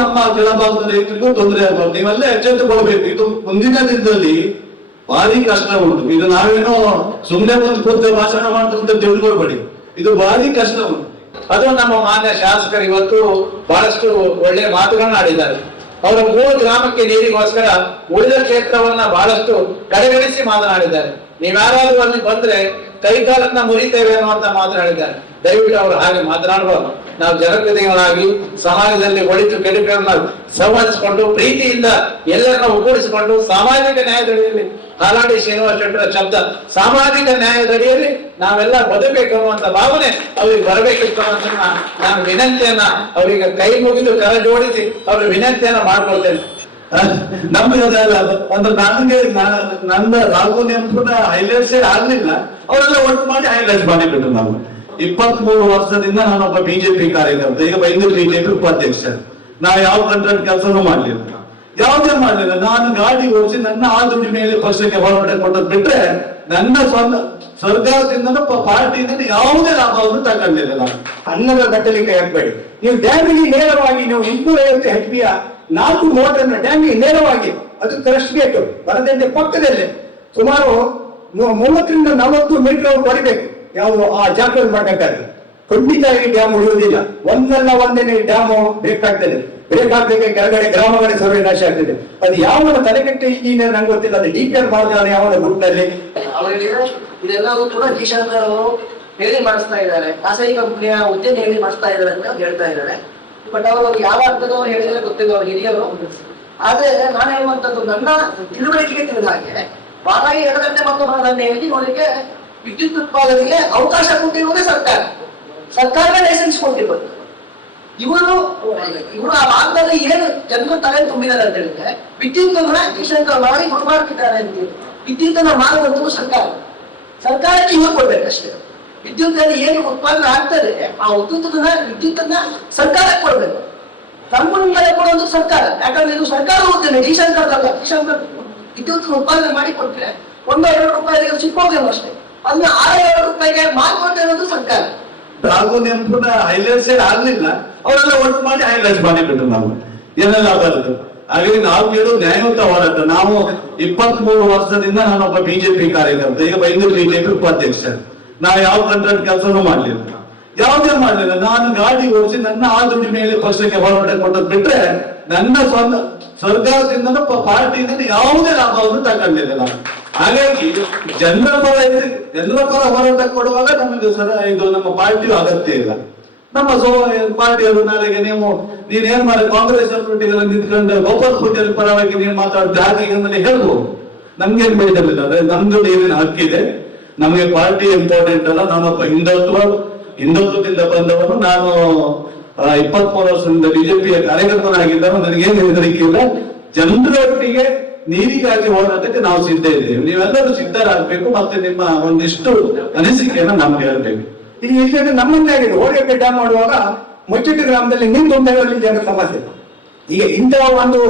ನಮ್ಮ ಕೆಳಭಾಗದ ರೈತರಿಗೂ ತೊಂದರೆ ಆಗಬಾರ್ದು. ನೀವೆಲ್ಲ ಎಚ್ಚೆತ್ತುಕೊಳ್ಬೇಕು. ಇದು ಮುಂದಿನ ದಿನದಲ್ಲಿ ಭಾರಿ ಕಷ್ಟ ಉಂಟು. ಇದು ನಾವೇನೋ ಸುಮ್ಮನೆ ಒಂದು ಕೂತು ಭಾಷಣ ಮಾಡ್ತಂತ ತಿಳ್ಕೊಳ್ಬೇಡಿ, ಇದು ಭಾರಿ ಕಷ್ಟ ಉಂಟು. ಅದು ನಮ್ಮ ಮಾನ್ಯ ಶಾಸಕರು ಇವತ್ತು ಬಹಳಷ್ಟು ಒಳ್ಳೆಯ ಮಾತುಗಳನ್ನ ಆಡಿದ್ದಾರೆ. ಅವರ 3 ಗ್ರಾಮಕ್ಕೆ ನೀರಿಗೋಸ್ಕರ ಉಳಿದ ಕ್ಷೇತ್ರವನ್ನ ಬಹಳಷ್ಟು ಕಡೆಗಣಿಸಿ ಮಾತನಾಡಿದ್ದಾರೆ. ನೀವ್ಯಾರಾದ್ರೂ ಅಲ್ಲಿ ಬಂದ್ರೆ ಕೈಕಾಲನ್ನ ಮುರಿತೇವೆ ಅನ್ನುವಂತ ಮಾತನಾಡಿದ್ದಾರೆ. ದಯವಿಟ್ಟು ಅವರು ಹಾಗೆ ಮಾತನಾಡಬಾರ್ದು. ನಾವು ಜನಪ್ರತಿನಿಧಿಗಳಾಗಿ ಸಮಾಜದಲ್ಲಿ ಒಳಿತು ಕೆಡುಕುಗಳನ್ನ ಸಂವಾದಿಸಿಕೊಂಡು ಪ್ರೀತಿಯಿಂದ ಎಲ್ಲರನ್ನ ಒಗ್ಗೂಡಿಸಿಕೊಂಡು ಸಾಮಾಜಿಕ ನ್ಯಾಯದಡಿಯಲ್ಲಿ ಹಾಲಾಡಿ ಶ್ರೀನಿವಾಸ ಶೆಟ್ಟರ ಶಬ್ದ ಸಾಮಾಜಿಕ ನ್ಯಾಯದಡಿಯಲ್ಲಿ ನಾವೆಲ್ಲ ಬದುಕಬೇಕು ಅನ್ನುವಂತ ಭಾವನೆ ಅವ್ರಿಗೆ ಬರಬೇಕಿತ್ತು ಅಂತ ನಾನು ವಿನಂತಿಯನ್ನ ಅವರಿಗೆ ಕೈ ಮುಗಿದು ಕರ ಜೋಡಿಸಿ ಅವ್ರ ವಿನಂತಿಯನ್ನ ಮಾಡ್ಕೊಳ್ತೇನೆ. ನಮ್ಗೆ ಅಂದ್ರೆ ನನಗೆ ನನ್ನ ರಾಘು ನೆನಪುನ ಹೈಲೈಟ್ಸ್ ಆಗ್ಲಿಲ್ಲ, ಅವರೆಲ್ಲ ಒಟ್ಟು ಮಾಡಿ ಹೈಲೈಟ್ ಮಾಡಿಬಿಟ್ರು. ನಾವು 23 ವರ್ಷದಿಂದ ನಾನೊಬ್ಬ ಬಿಜೆಪಿ ಕಾರ್ಯಕರ್ತ, ಈಗ ಬೈಂದೂರು ಬಿಜೆಪಿ ಉಪಾಧ್ಯಕ್ಷ. ನಾವು ಯಾವ ಕಂಟ್ರಾಕ್ಟ್ ಕೆಲಸನೂ ಮಾಡ್ಲಿಲ್ಲ, ಯಾವುದೇ ಮಾಡ್ಲಿಲ್ಲ. ನಾನು ಗಾಡಿ ಓಡಿಸಿ ನನ್ನ ಆ ದುಡ್ಡಿ ಮೇಲೆ ಪಕ್ಷಕ್ಕೆ ಹೋರಾಟ ಕೊಟ್ಟದ್ ಬಿಟ್ರೆ ನನ್ನ ಸ್ವಂತ ಸರ್ಕಾರದಿಂದ ಪಾರ್ಟಿಯಿಂದ ಯಾವುದೇ ಲಾಭವನ್ನು ತಗೊಂಡಿಲ್ಲ. ನಾನು ಅನ್ನದ ಕಟ್ಟಲಿಕ್ಕೆ ಹಾಕ್ಬೇಡಿ. ನೀವು ಡ್ಯಾಮಿಗೆ ನೇರವಾಗಿ ನೀವು 250 HP 4 ಮೋಟರ್ನ ಡ್ಯಾಮಿಗೆ ನೇರವಾಗಿ ಅದು ಕ್ರಸ್ಟ್ ಗೇಟ್ ಬರದಂತೆ ಪಕ್ಕದಲ್ಲೇ ಸುಮಾರು 30 ರಿಂದ 40 ಮೀಟರ್ ಹೊಡಿಬೇಕು. ಯಾವುದು ಆ ಜಾಗದಲ್ಲಿ ಮಾಡಬೇಕಾದ್ರೆ ಖಂಡಿತ ಈ ಡ್ಯಾಮ್ ಉಳಿಯುವುದಿಲ್ಲ. ಒಂದಲ್ಲ ಒಂದೇನೆ ಡ್ಯಾಮ್ ಬೇಕಾಗ್ತದೆ. ಬೇಕಾಗ್ಲಿಕ್ಕೆ ಕೆಳಗಡೆ ಗ್ರಾಮಗಳ ಸರ್ವೆ ನಾಶ ಆಗ್ತದೆ. ಅದು ಯಾವನ ತಲೆಗಟ್ಟೆ ಇಂಜಿನಿಯರ್ ನಂಗೆ ಗೊತ್ತಿಲ್ಲ, ಅದು ಡೀಟೇಲ್ ಮಾಡಿದಾನೆ ಯಾವನ ಗ್ರೂಪ್ನಲ್ಲಿ. ಇದೆಲ್ಲವೂ ಕೂಡ ಜಿಶಂಕರ್ ಅವರು ಹೇಳಿ ಮಾಡಿಸ್ತಾ ಇದ್ದಾರೆ, ಖಾಸಗಿ ಕಂಪನಿಯ ಉದ್ಯಮ ಹೇಳಿ ಮಾಡಿಸ್ತಾ ಇದ್ದಾರೆ ಅಂತ ಹೇಳ್ತಾ ಇದ್ದಾರೆ. ಬಟ್ ಅವರು ಯಾವ ಅರ್ಥದವರು ಹೇಳಿದ್ರೆ ಗೊತ್ತಿಲ್ಲ, ಅವ್ರು ಹಿರಿಯರು. ಆದ್ರೆ ನಾನು ಹೇಳುವಂತದ್ದು ನನ್ನ ತಿಳುವಳಿಕೆಗೆ ತಿಳಿದ ಹಾಗೆ ಬಾರಾಗಿ 2 ಗಂಟೆ ಮತ್ತು 4 ಹೇಳಿ ನೋಡಲಿಕ್ಕೆ ವಿದ್ಯುತ್ ಉತ್ಪಾದನೆಗೆ ಅವಕಾಶ ಕೊಟ್ಟಿರುವುದೇ ಸರ್ಕಾರವೇ ಲೈಸೆನ್ಸ್ ಕೊಟ್ಟಿರೋದು. ಇವರು ಆ ಭಾಗದಲ್ಲಿ ಏನು ಜನರು ತಲೆ ತುಂಬಿದ್ದಾರೆ ಅಂತ ಹೇಳಿದ್ರೆ ವಿದ್ಯುತ್ ಜಿಶಂಕರ್ ಮಾಡಿ ಮಾಡ್ತಿದ್ದಾರೆ ಅಂತ. ವಿದ್ಯುತ್ತನ್ನ ಮಾಡುವಂಥದ್ದು ಸರ್ಕಾರಕ್ಕೆ ಇವರು ಕೊಡ್ಬೇಕಷ್ಟೇ. ವಿದ್ಯುತ್ತಲ್ಲಿ ಏನು ಉತ್ಪಾದನೆ ಆಗ್ತದೆ ಆ ವಿದ್ಯುತ್ತನ್ನ ಸರ್ಕಾರಕ್ಕೆ ಕೊಡ್ಬೇಕು. ನಮ್ಮನ್ನೆಲ್ಲ ಕೊಡುವುದು ಸರ್ಕಾರ. ಯಾಕಂದ್ರೆ ಇದು ಸರ್ಕಾರ ಹೋಗ್ತೇನೆ ಜಿಶಂಕರ್ ಅಲ್ಲ. ಜಿಶಂಕರ್ ವಿದ್ಯುತ್ ಉತ್ಪಾದನೆ ಮಾಡಿ ಕೊಡ್ತಾರೆ, 1-2 ರೂಪಾಯಿಗೆ ಸಿಕ್ಕೋದೇನು ಅಷ್ಟೇ. ಅದನ್ನ 6-7 ರೂಪಾಯಿಗೆ ಮಾರ್ಕೊಳ್ತಾ ಇರೋದು ಸರ್ಕಾರ. ರಾಘು ನೆನಪುನ ಹೈಲೈಟ್ಸ್ ಆಗ್ಲಿಲ್ಲ, ಅವರೆಲ್ಲ ಒಟ್ಟು ಮಾಡಿ ಹೈಲೈಟ್ ಮಾಡಿಬಿಟ್ರು. ನಾವು ಏನೆಲ್ಲ ಆಗಲ್ಲ. ಹಾಗಾಗಿ ನಾವು ಕೇಳೋದು ನ್ಯಾಯಯುತ ಹೋರಾಟ. ನಾವು 23 ವರ್ಷದಿಂದ ನಾನೊಬ್ಬ ಬಿಜೆಪಿ ಕಾರ್ಯಕರ್ತ, ಈಗ ಬೈಂದೂರು ಬಿಜೆಪಿ ಉಪಾಧ್ಯಕ್ಷ. ನಾವು ಯಾವ ಕಂಟ್ರಾಕ್ಟ್ ಕೆಲಸನೂ ಮಾಡ್ಲಿಲ್ಲ, ಯಾವುದೇ ಮಾಡ್ಲಿಲ್ಲ. ನಾನು ಗಾಡಿ ಓಡಿಸಿ ನನ್ನ ಆ ದುಡ್ಡಿ ಮೇಲೆ ಪಕ್ಷಕ್ಕೆ ಹೋರಾಟ ಕೊಟ್ಟದ್ ಬಿಟ್ರೆ ನನ್ನ ಸ್ವಂತ ಸರ್ಕಾರದಿಂದ ಪಾರ್ಟಿಯಿಂದ ಯಾವುದೇ ಲಾಭವನ್ನು ತಗೊಂಡಿಲ್ಲ. ನಾನು ಹಾಗಾಗಿ ಜನರ ಪರ ಹೋರಾಟ ಕೊಡುವಾಗ ನಮಗೆ ಇದು ನಮ್ಮ ಪಾರ್ಟಿಯು ಅಗತ್ಯ ಇಲ್ಲ. ನಮ್ಮ ಪಾರ್ಟಿಯವರು ನಾಳೆಗೆ ನೀನೇನ್ ಮಾಡಿ ಕಾಂಗ್ರೆಸ್ ಅಭ್ಯರ್ಥಿಗಳ ನಿಂತ್ಕೊಂಡು ಗೋಪಾಲ್ ಪೂಜಾರಿ ಪರವಾಗಿ ನೀವು ಮಾತಾಡಿದ್ರೆ ಹಾಗೆ ಹೇಳ್ಬೋದು. ನಮ್ಗೇನ್ ಬೇಜಾರಿಲ್ಲ. ಅಂದ್ರೆ ನಮ್ದು ಏನೇನು ಹಕ್ಕಿದೆ, ನಮಗೆ ಪಾರ್ಟಿ ಇಂಪಾರ್ಟೆಂಟ್ ಅಲ್ಲ. ನಾನೊಬ್ಬ ಹಿಂದುತ್ವದಿಂದ ಬಂದವನು. ನಾನು 23 ವರ್ಷದಿಂದ ಬಿಜೆಪಿಯ ಕಾರ್ಯಕರ್ತನಾಗಿದ್ದರು. ನನಗೇನು ಹೆದರಿಕೆ ಇಲ್ಲ. ಜನರೊಟ್ಟಿಗೆ ನೀರಿಗಾಗಿ ಹೋರಾಟಕ್ಕೆ ನಾವು ಸಿದ್ಧ ಇದ್ದೇವೆ. ನೀವೆಲ್ಲರೂ ಸಿದ್ಧರಾಗಬೇಕು. ಮತ್ತೆ ನಿಮ್ಮ ಒಂದಿಷ್ಟು ಅನಿಸಿಕೆಯನ್ನು ನಮ್ಗೆ ಹೇಳ್ಬೇಕು. ಈ ವಿಷಯದಲ್ಲಿ ನಮ್ಮನ್ನೇ ಆಗಿದೆ. ಓಡಿಯಕ್ಕೆ ಡ್ಯಾಮ್ ಮಾಡುವಾಗ ಮುಚ್ಚಿಟ್ಟು ಗ್ರಾಮದಲ್ಲಿ ನಿಂತು ಜನ ಸಮಸ್ಯೆ. ಈಗ ಇಂತಹ ಒಂದು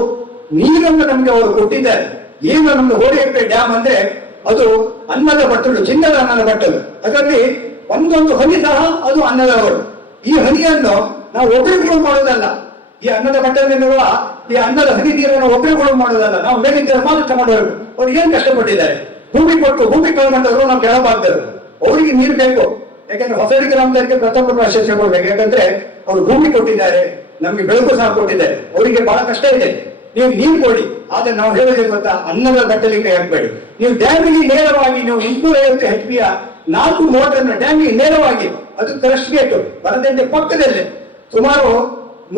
ನೀರನ್ನು ನಮ್ಗೆ ಅವರು ಕೊಟ್ಟಿದ್ದಾರೆ. ಏನು ನಮ್ಗೆ ಓಡಿಯಕ್ಕೆ ಡ್ಯಾಮ್ ಅಂದ್ರೆ ಅದು ಅನ್ನದ ಬಟ್ಟಲು, ಚಿನ್ನದ ಅನ್ನದ ಬಟ್ಟಲು. ಅದರಲ್ಲಿ ಒಂದೊಂದು ಹನಿ ಸಹ ಅದು ಅನ್ನದ ಹೊರಡು. ಈ ಹನಿಯನ್ನು ನಾವು ಒಬ್ಬರಿಗೂ ಮಾಡೋದಲ್ಲ. ಈ ಅನ್ನದ ಬಟ್ಟಲಿರುವ ಈ ಅನ್ನದ ಹನಿ ನೀರನ್ನು ಒಬ್ಬರಿಗೂ ಮಾಡೋದಲ್ಲ. ನಾವು ಮೇಲಿಂದ ಮಾರಾಟ ಮಾಡಬೇಕು. ಅವ್ರು ಏನ್ ಕಷ್ಟಪಟ್ಟಿದ್ದಾರೆ. ಭೂಮಿ ಕೊಟ್ಟು ಭೂಮಿ ಕಳ್ಕೊಂಡವರು ನಾವು ಕೆಳಭಾಗದವರು. ಅವರಿಗೆ ನೀರು ಬೇಕು. ಯಾಕಂದ್ರೆ ಹೊಸಡಿ ಗ್ರಾಮದವರಿಗೆ ಪ್ರಥಮ ಪ್ರಶಸ್ತಿ ಕೊಡ್ಬೇಕು. ಯಾಕಂದ್ರೆ ಅವರು ಭೂಮಿ ಕೊಟ್ಟಿದ್ದಾರೆ, ನಮ್ಗೆ ಬೆಳಕು ಸಹ ಕೊಟ್ಟಿದ್ದಾರೆ. ಅವರಿಗೆ ಬಹಳ ಕಷ್ಟ ಇದೆ. ನೀವು ನೀರು ಕೊಡಿ. ಆದ್ರೆ ನಾವು ಹೇಳೋದು ಗೊತ್ತಾ, ಅನ್ನದ ಕಟ್ಟಲಿಕ್ಕೆ ಹಾಕ್ಬೇಡಿ. ನೀವು ಡ್ಯಾಮಿಗೆ ನೇರವಾಗಿ ನೀವು 250 HP 4 ಮೋಟರ್ನ ಡ್ಯಾಮಿಗೆ ನೇರವಾಗಿ ಅದು ಕ್ರಸ್ಟ್ ಗೇಟ್ ಬರದಂತೆ ಪಕ್ಕದಲ್ಲೇ ಸುಮಾರು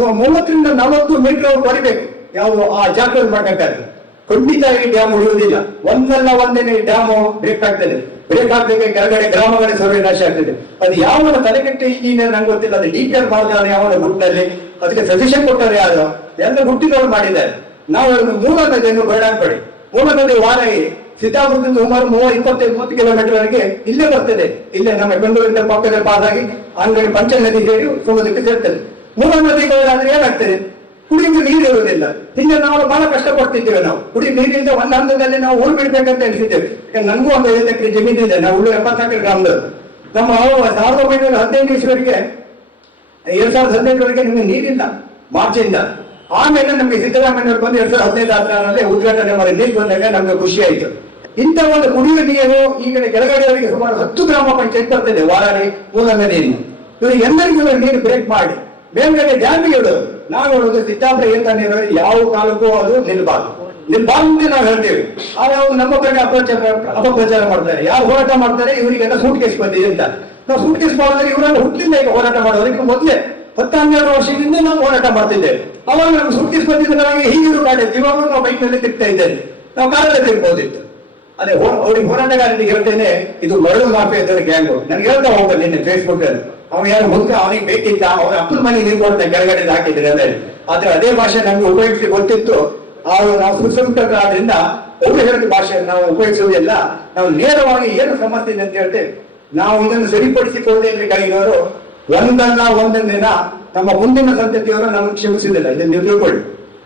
30 ರಿಂದ 40 ಮೀಟರ್ ಹೊಡಿಬೇಕು. ಯಾವುದು ಆ ಜಾಗದಲ್ಲಿ ಮಾಡಬೇಕಾದ್ರೆ ಖಂಡಿತ ಈ ಡ್ಯಾಮ್ ಉಳಿಯುವುದಿಲ್ಲ. ಒಂದಲ್ಲ ಒಂದೇನೆ ಡ್ಯಾಮ್ ಬೇಕಾಗ್ತದೆ. ಬೇಕಾಗ್ಲಿಕ್ಕೆ ಕೆಳಗಡೆ ಗ್ರಾಮಗಳ ಸರ್ವೆ ನಾಶ ಆಗ್ತದೆ. ಅದು ಯಾವನ ತಲೆಗಟ್ಟೆ ಇಂಜಿನಿಯರ್ ನಂಗೆ ಗೊತ್ತಿಲ್ಲ, ಅದು ಡೀಟೇಲ್ ಮಾಡಿದಾನೆ ಯಾವನ ಗ್ರೂಪ್ನಲ್ಲಿ. ಅದಕ್ಕೆ ಸಜೆಷನ್ ಕೊಟ್ಟರೆ ಯಾರು ಎಲ್ಲ ಹುಟ್ಟಿದವರು ಮಾಡಿದ್ದಾರೆ. ನಾವು ಮೂಲ ನದಿಯನ್ನು ಬೇಡ ಅನ್ಬೇಡಿ. ಮೂಲ ನದಿ ವಾರಾಯಿ ಸೀತಾಪುರದಿಂದ ಸುಮಾರು 25-30 ಕಿಲೋಮೀಟರ್ ವರೆಗೆ ಇಲ್ಲೇ ಬರ್ತದೆ. ಇಲ್ಲೇ ನಮ್ಮ ಬೆಂಗಳೂರಿಂದ ಪಕ್ಕದಲ್ಲಿ ಪಾಸ್ ಆಗಿ ಅಂಗಡಿ ಪಂಚ ನದಿ ಸೇರಿ ತುಂಗದಕ್ಕೆ ಸೇರ್ತದೆ. ಮೂಲ ನದಿಗಳಾದ್ರೆ ಏನಾಗ್ತದೆ, ಕುಡಿಯುವ ನೀರು ಇರುವುದಿಲ್ಲ. ಹಿಂದೆ ನಾವು ಬಹಳ ಕಷ್ಟಪಡ್ತಿದ್ದೇವೆ. ನಾವು ಕುಡಿ ನೀರಿಂದ ಒಂದು ಹಂತದಲ್ಲಿ ನಾವು ಊರು ಬಿಡ್ಬೇಕಂತ ಎಣಿಸಿದ್ದೇವೆ. ನನಗೂ ಒಂದು 5 ಎಕರೆ ಜಮೀನಿದೆ. ನಾವು 74 ಗ್ರಾಮದವರು. ನಮ್ಮ 1915 ಇಸ್ವಿವರೆಗೆ 2018 ನಿಮಗೆ ನೀರಿಲ್ಲ ಮಾರ್ಚಿಂದ. ಆಮೇಲೆ ನಮಗೆ ಸಿದ್ದರಾಮಯ್ಯವರು ಬಂದು 2015 ಉದ್ಘಾಟನೆ ಮಾಡಿ ನೀರು ಬಂದಾಗ ನಮ್ಗೆ ಖುಷಿ ಆಯ್ತು. ಇಂಥ ಒಂದು ಕುಡಿಯುವ ನೀರು ಈಗ ಕೆಳಗಡೆಯವರಿಗೆ ಸುಮಾರು 10 ಗ್ರಾಮ ಪಂಚಾಯತ್ ಬರ್ತದೆ ವಾರಾಡಿ ಮೂಲಂಗ ನೀರಿನ. ಇವರು ಎಲ್ಲರಿಗೂ ನೀರು ಬ್ರೇಕ್ ಮಾಡಿ ಮೇಲ್ಗಡೆ ಡ್ಯಾಮಿಗೆ ಇಡೋದು. ನಾವು ಹೇಳೋದು ಸಿದ್ದಾಪುರ ಏತ ನೀರು ಯಾವ ಕಾಲಕ್ಕೂ ಅದು ನಿಲ್ಬಾರ್ದು ಅಂತ ನಾವು ಹೇಳ್ತೇವೆ. ಆದ್ರೆ ಅವರು ನಮ್ಮ ಕಡೆ ಅಪಪ್ರಚಾರ ಮಾಡ್ತಾರೆ. ಯಾರು ಹೋರಾಟ ಮಾಡ್ತಾರೆ ಇವರಿಗೆಲ್ಲ ಸೂಟ್ ಕೇಸ್ ಬಂದಿದೆ ಅಂತ. ನಾವು ಸೂಟ್ ಕೇಸ್ ಮಾಡಿದ್ರೆ ಇವರೆಲ್ಲ ಹುಟ್ಟಿಲ್ಲ ಈಗ ಹೋರಾಟ ಮಾಡೋದಕ್ಕೆ ಮೊದಲೇ 10-12 ವರ್ಷದಿಂದ ನಾವು ಹೋರಾಟ ಮಾಡ್ತಿದ್ದೇವೆ. ಅವಾಗ ನಮ್ಗೆ ಸೂಟ್ ಕೇಸ್ ಬಂದಿದ್ದು ನಮಗೆ ಹೀಗಿರು ಗಾಡಿ ಇವಾಗ ನಾವು ಬೈಕ್ ನಲ್ಲಿ ತಿರ್ತಾ ಇದ್ದೇವೆ. ನಾವು ಕಾರಲ್ಲಿ ತಿರ್ಬೋದಿತ್ತು. ಅದೇ ಅವ್ರಿಗೆ ಹೋರಾಟಗಾರರಿಗೆ ಹೇಳ್ತೇನೆ, ಇದು ಮರಳು ಮಾಫಿಯಾದ ಗ್ಯಾಂಗು. ನನ್ಗೆ ಹೇಳ್ತಾ ಹೋಗ್ತಾರೆ ನಿನ್ನೆ ಫೇಸ್ಬುಕ್ ಅಲ್ಲಿ ಅವ್ನು ಯಾರು ಮುಂದೆ ಅವನಿಗೆ ಬೇಕಿತ್ತ ಅವ್ರ ಅಪ್ಪನ ಮನೆ ನೀರು ಕೊಡ್ತಾರೆ ಕೆಳಗಡೆ ಹಾಕಿದ್ರೆ ಅದೇ. ಆದ್ರೆ ಅದೇ ಭಾಷೆ ನಮ್ಗೆ ಉಪಯೋಗಿಸಿ ಗೊತ್ತಿತ್ತು. ನಾವು ಸುಸಂಸ್ಕೃತರಾದ್ರಿಂದ ಅವರು ಹೇಳಿದ ಭಾಷೆಯನ್ನು ನಾವು ಉಪಯೋಗಿಸುವುದಿಲ್ಲ. ನಾವು ನೇರವಾಗಿ ಏನು ಸಮಸ್ಯೆ ಇದೆ ಅಂತ ಹೇಳ್ತೇವೆ. ನಾವು ಇದನ್ನು ಸರಿಪಡಿಸಿಕೊಳ್ಳಬೇಕಾಗಿರೋರು ಒಂದೊಂದು ದಿನ ನಮ್ಮ ಮುಂದಿನ ಸಂತತಿಯವರು ನಮಗೆ ಕ್ಷಮಿಸುವುದಿಲ್ಲ. ಇದನ್ನು ನೀವು ತಿಳ್ಕೊಳ್ಳಿ.